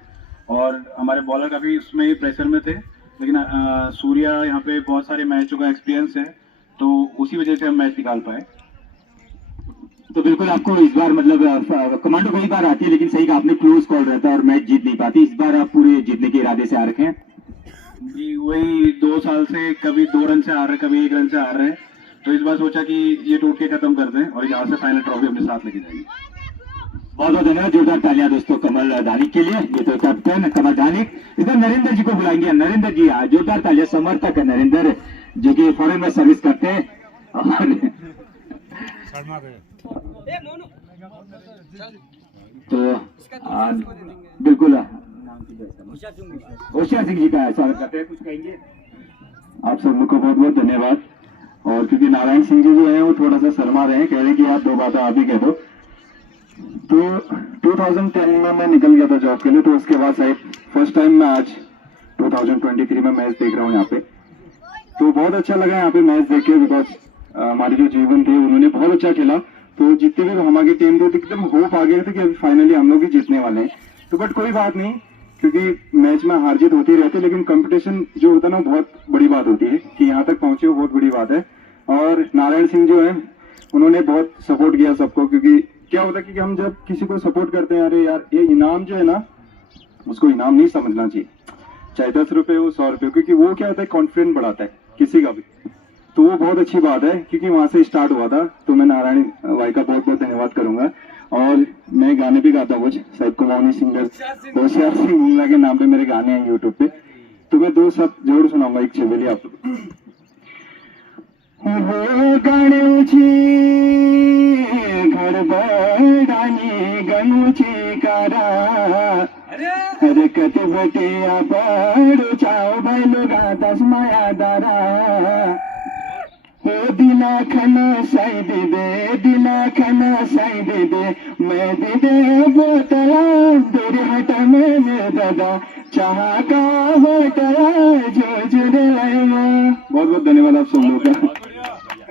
और हमारे बॉलर काफी उसमें ही प्रेशर में थे, लेकिन सूर्या यहाँ पे बहुत सारे मैचों का एक्सपीरियंस है तो उसी वजह से हम मैच निकाल पाए। तो बिल्कुल आपको इस बार मतलब कमांडो कई बार आती है लेकिन सही कहा आपने, क्लोज कॉल रहता है और मैच जीत नहीं पाती। इस बार आप पूरे जीतने के इरादे से आ रखे हैं? जी वही 2 साल से कभी 2 रन से हार रहे, कभी 1 रन से हार रहे हैं, तो इस बार सोचा कि ये टोटके खत्म कर दें और यहाँ से फाइनल ट्रॉफी अपने साथ लेके जाएंगे। बहुत बहुत धन्यवाद, जोरदार तालियां दोस्तों कमल धानिक के लिए। ये तो कैप्टन कमल धानिक। इधर नरेंद्र जी को बुलाएंगे। नरेंद्र जी, जोरदार तालियां, समर्थक है नरेंद्र जो कि फॉरेन में सर्विस करते हैं और तो बिल्कुल होशियार सिंह जी का स्वागत करते हैं, कुछ कहेंगे? आप सब लोग को बहुत बहुत धन्यवाद। और क्योंकि नारायण सिंह जी जो है वो थोड़ा सा शर्मा रहे हैं, कह रहे हैं कि यार 2 बातें आप ही कह दो। तो 2010 में मैं निकल गया था जॉब के लिए, तो उसके बाद शायद फर्स्ट टाइम मैं आज 2023 में मैच देख रहा हूँ यहाँ पे। तो बहुत अच्छा लगा यहाँ पे मैच देख के, बिकॉज हमारे जो जीवन थे उन्होंने बहुत अच्छा खेला। तो जितने भी हमारी टीम थी एकदम होप आ गया था कि अभी फाइनली हम लोग ही जीतने वाले हैं। तो बट कोई बात नहीं, क्योंकि मैच में हार जीत होती रहती है, लेकिन कंपटीशन जो होता है ना बहुत बड़ी बात होती है कि यहाँ तक पहुंचे वो बहुत बड़ी बात है। और नारायण सिंह जो है उन्होंने बहुत सपोर्ट किया सबको, क्योंकि क्या होता है कि हम जब किसी को सपोर्ट करते हैं, अरे यार ये इनाम जो है ना उसको इनाम नहीं समझना चाहिए, चाहे 10 रुपए हो 100 रुपए, क्योंकि वो क्या होता है कॉन्फिडेंस बढ़ाता है किसी का भी। तो वो बहुत अच्छी बात है क्योंकि वहां से स्टार्ट हुआ था। तो मैं नारायण भाई का बहुत बहुत धन्यवाद करूंगा। और मैं गाने भी गाता हूँ कुछ, शायद कुमाऊनी सिंगर होशियार सिंह मुंगला के नाम पे मेरे गाने हैं यूट्यूब पे, तो मैं 2 शब्द जरूर सुनाऊंगा। एक छबेली आप गणुची घर बड़ानी गणुची कारा हरकत बटिया पड़ो चाओ भाई लोग दस माया दारा हो दिना खन साई दे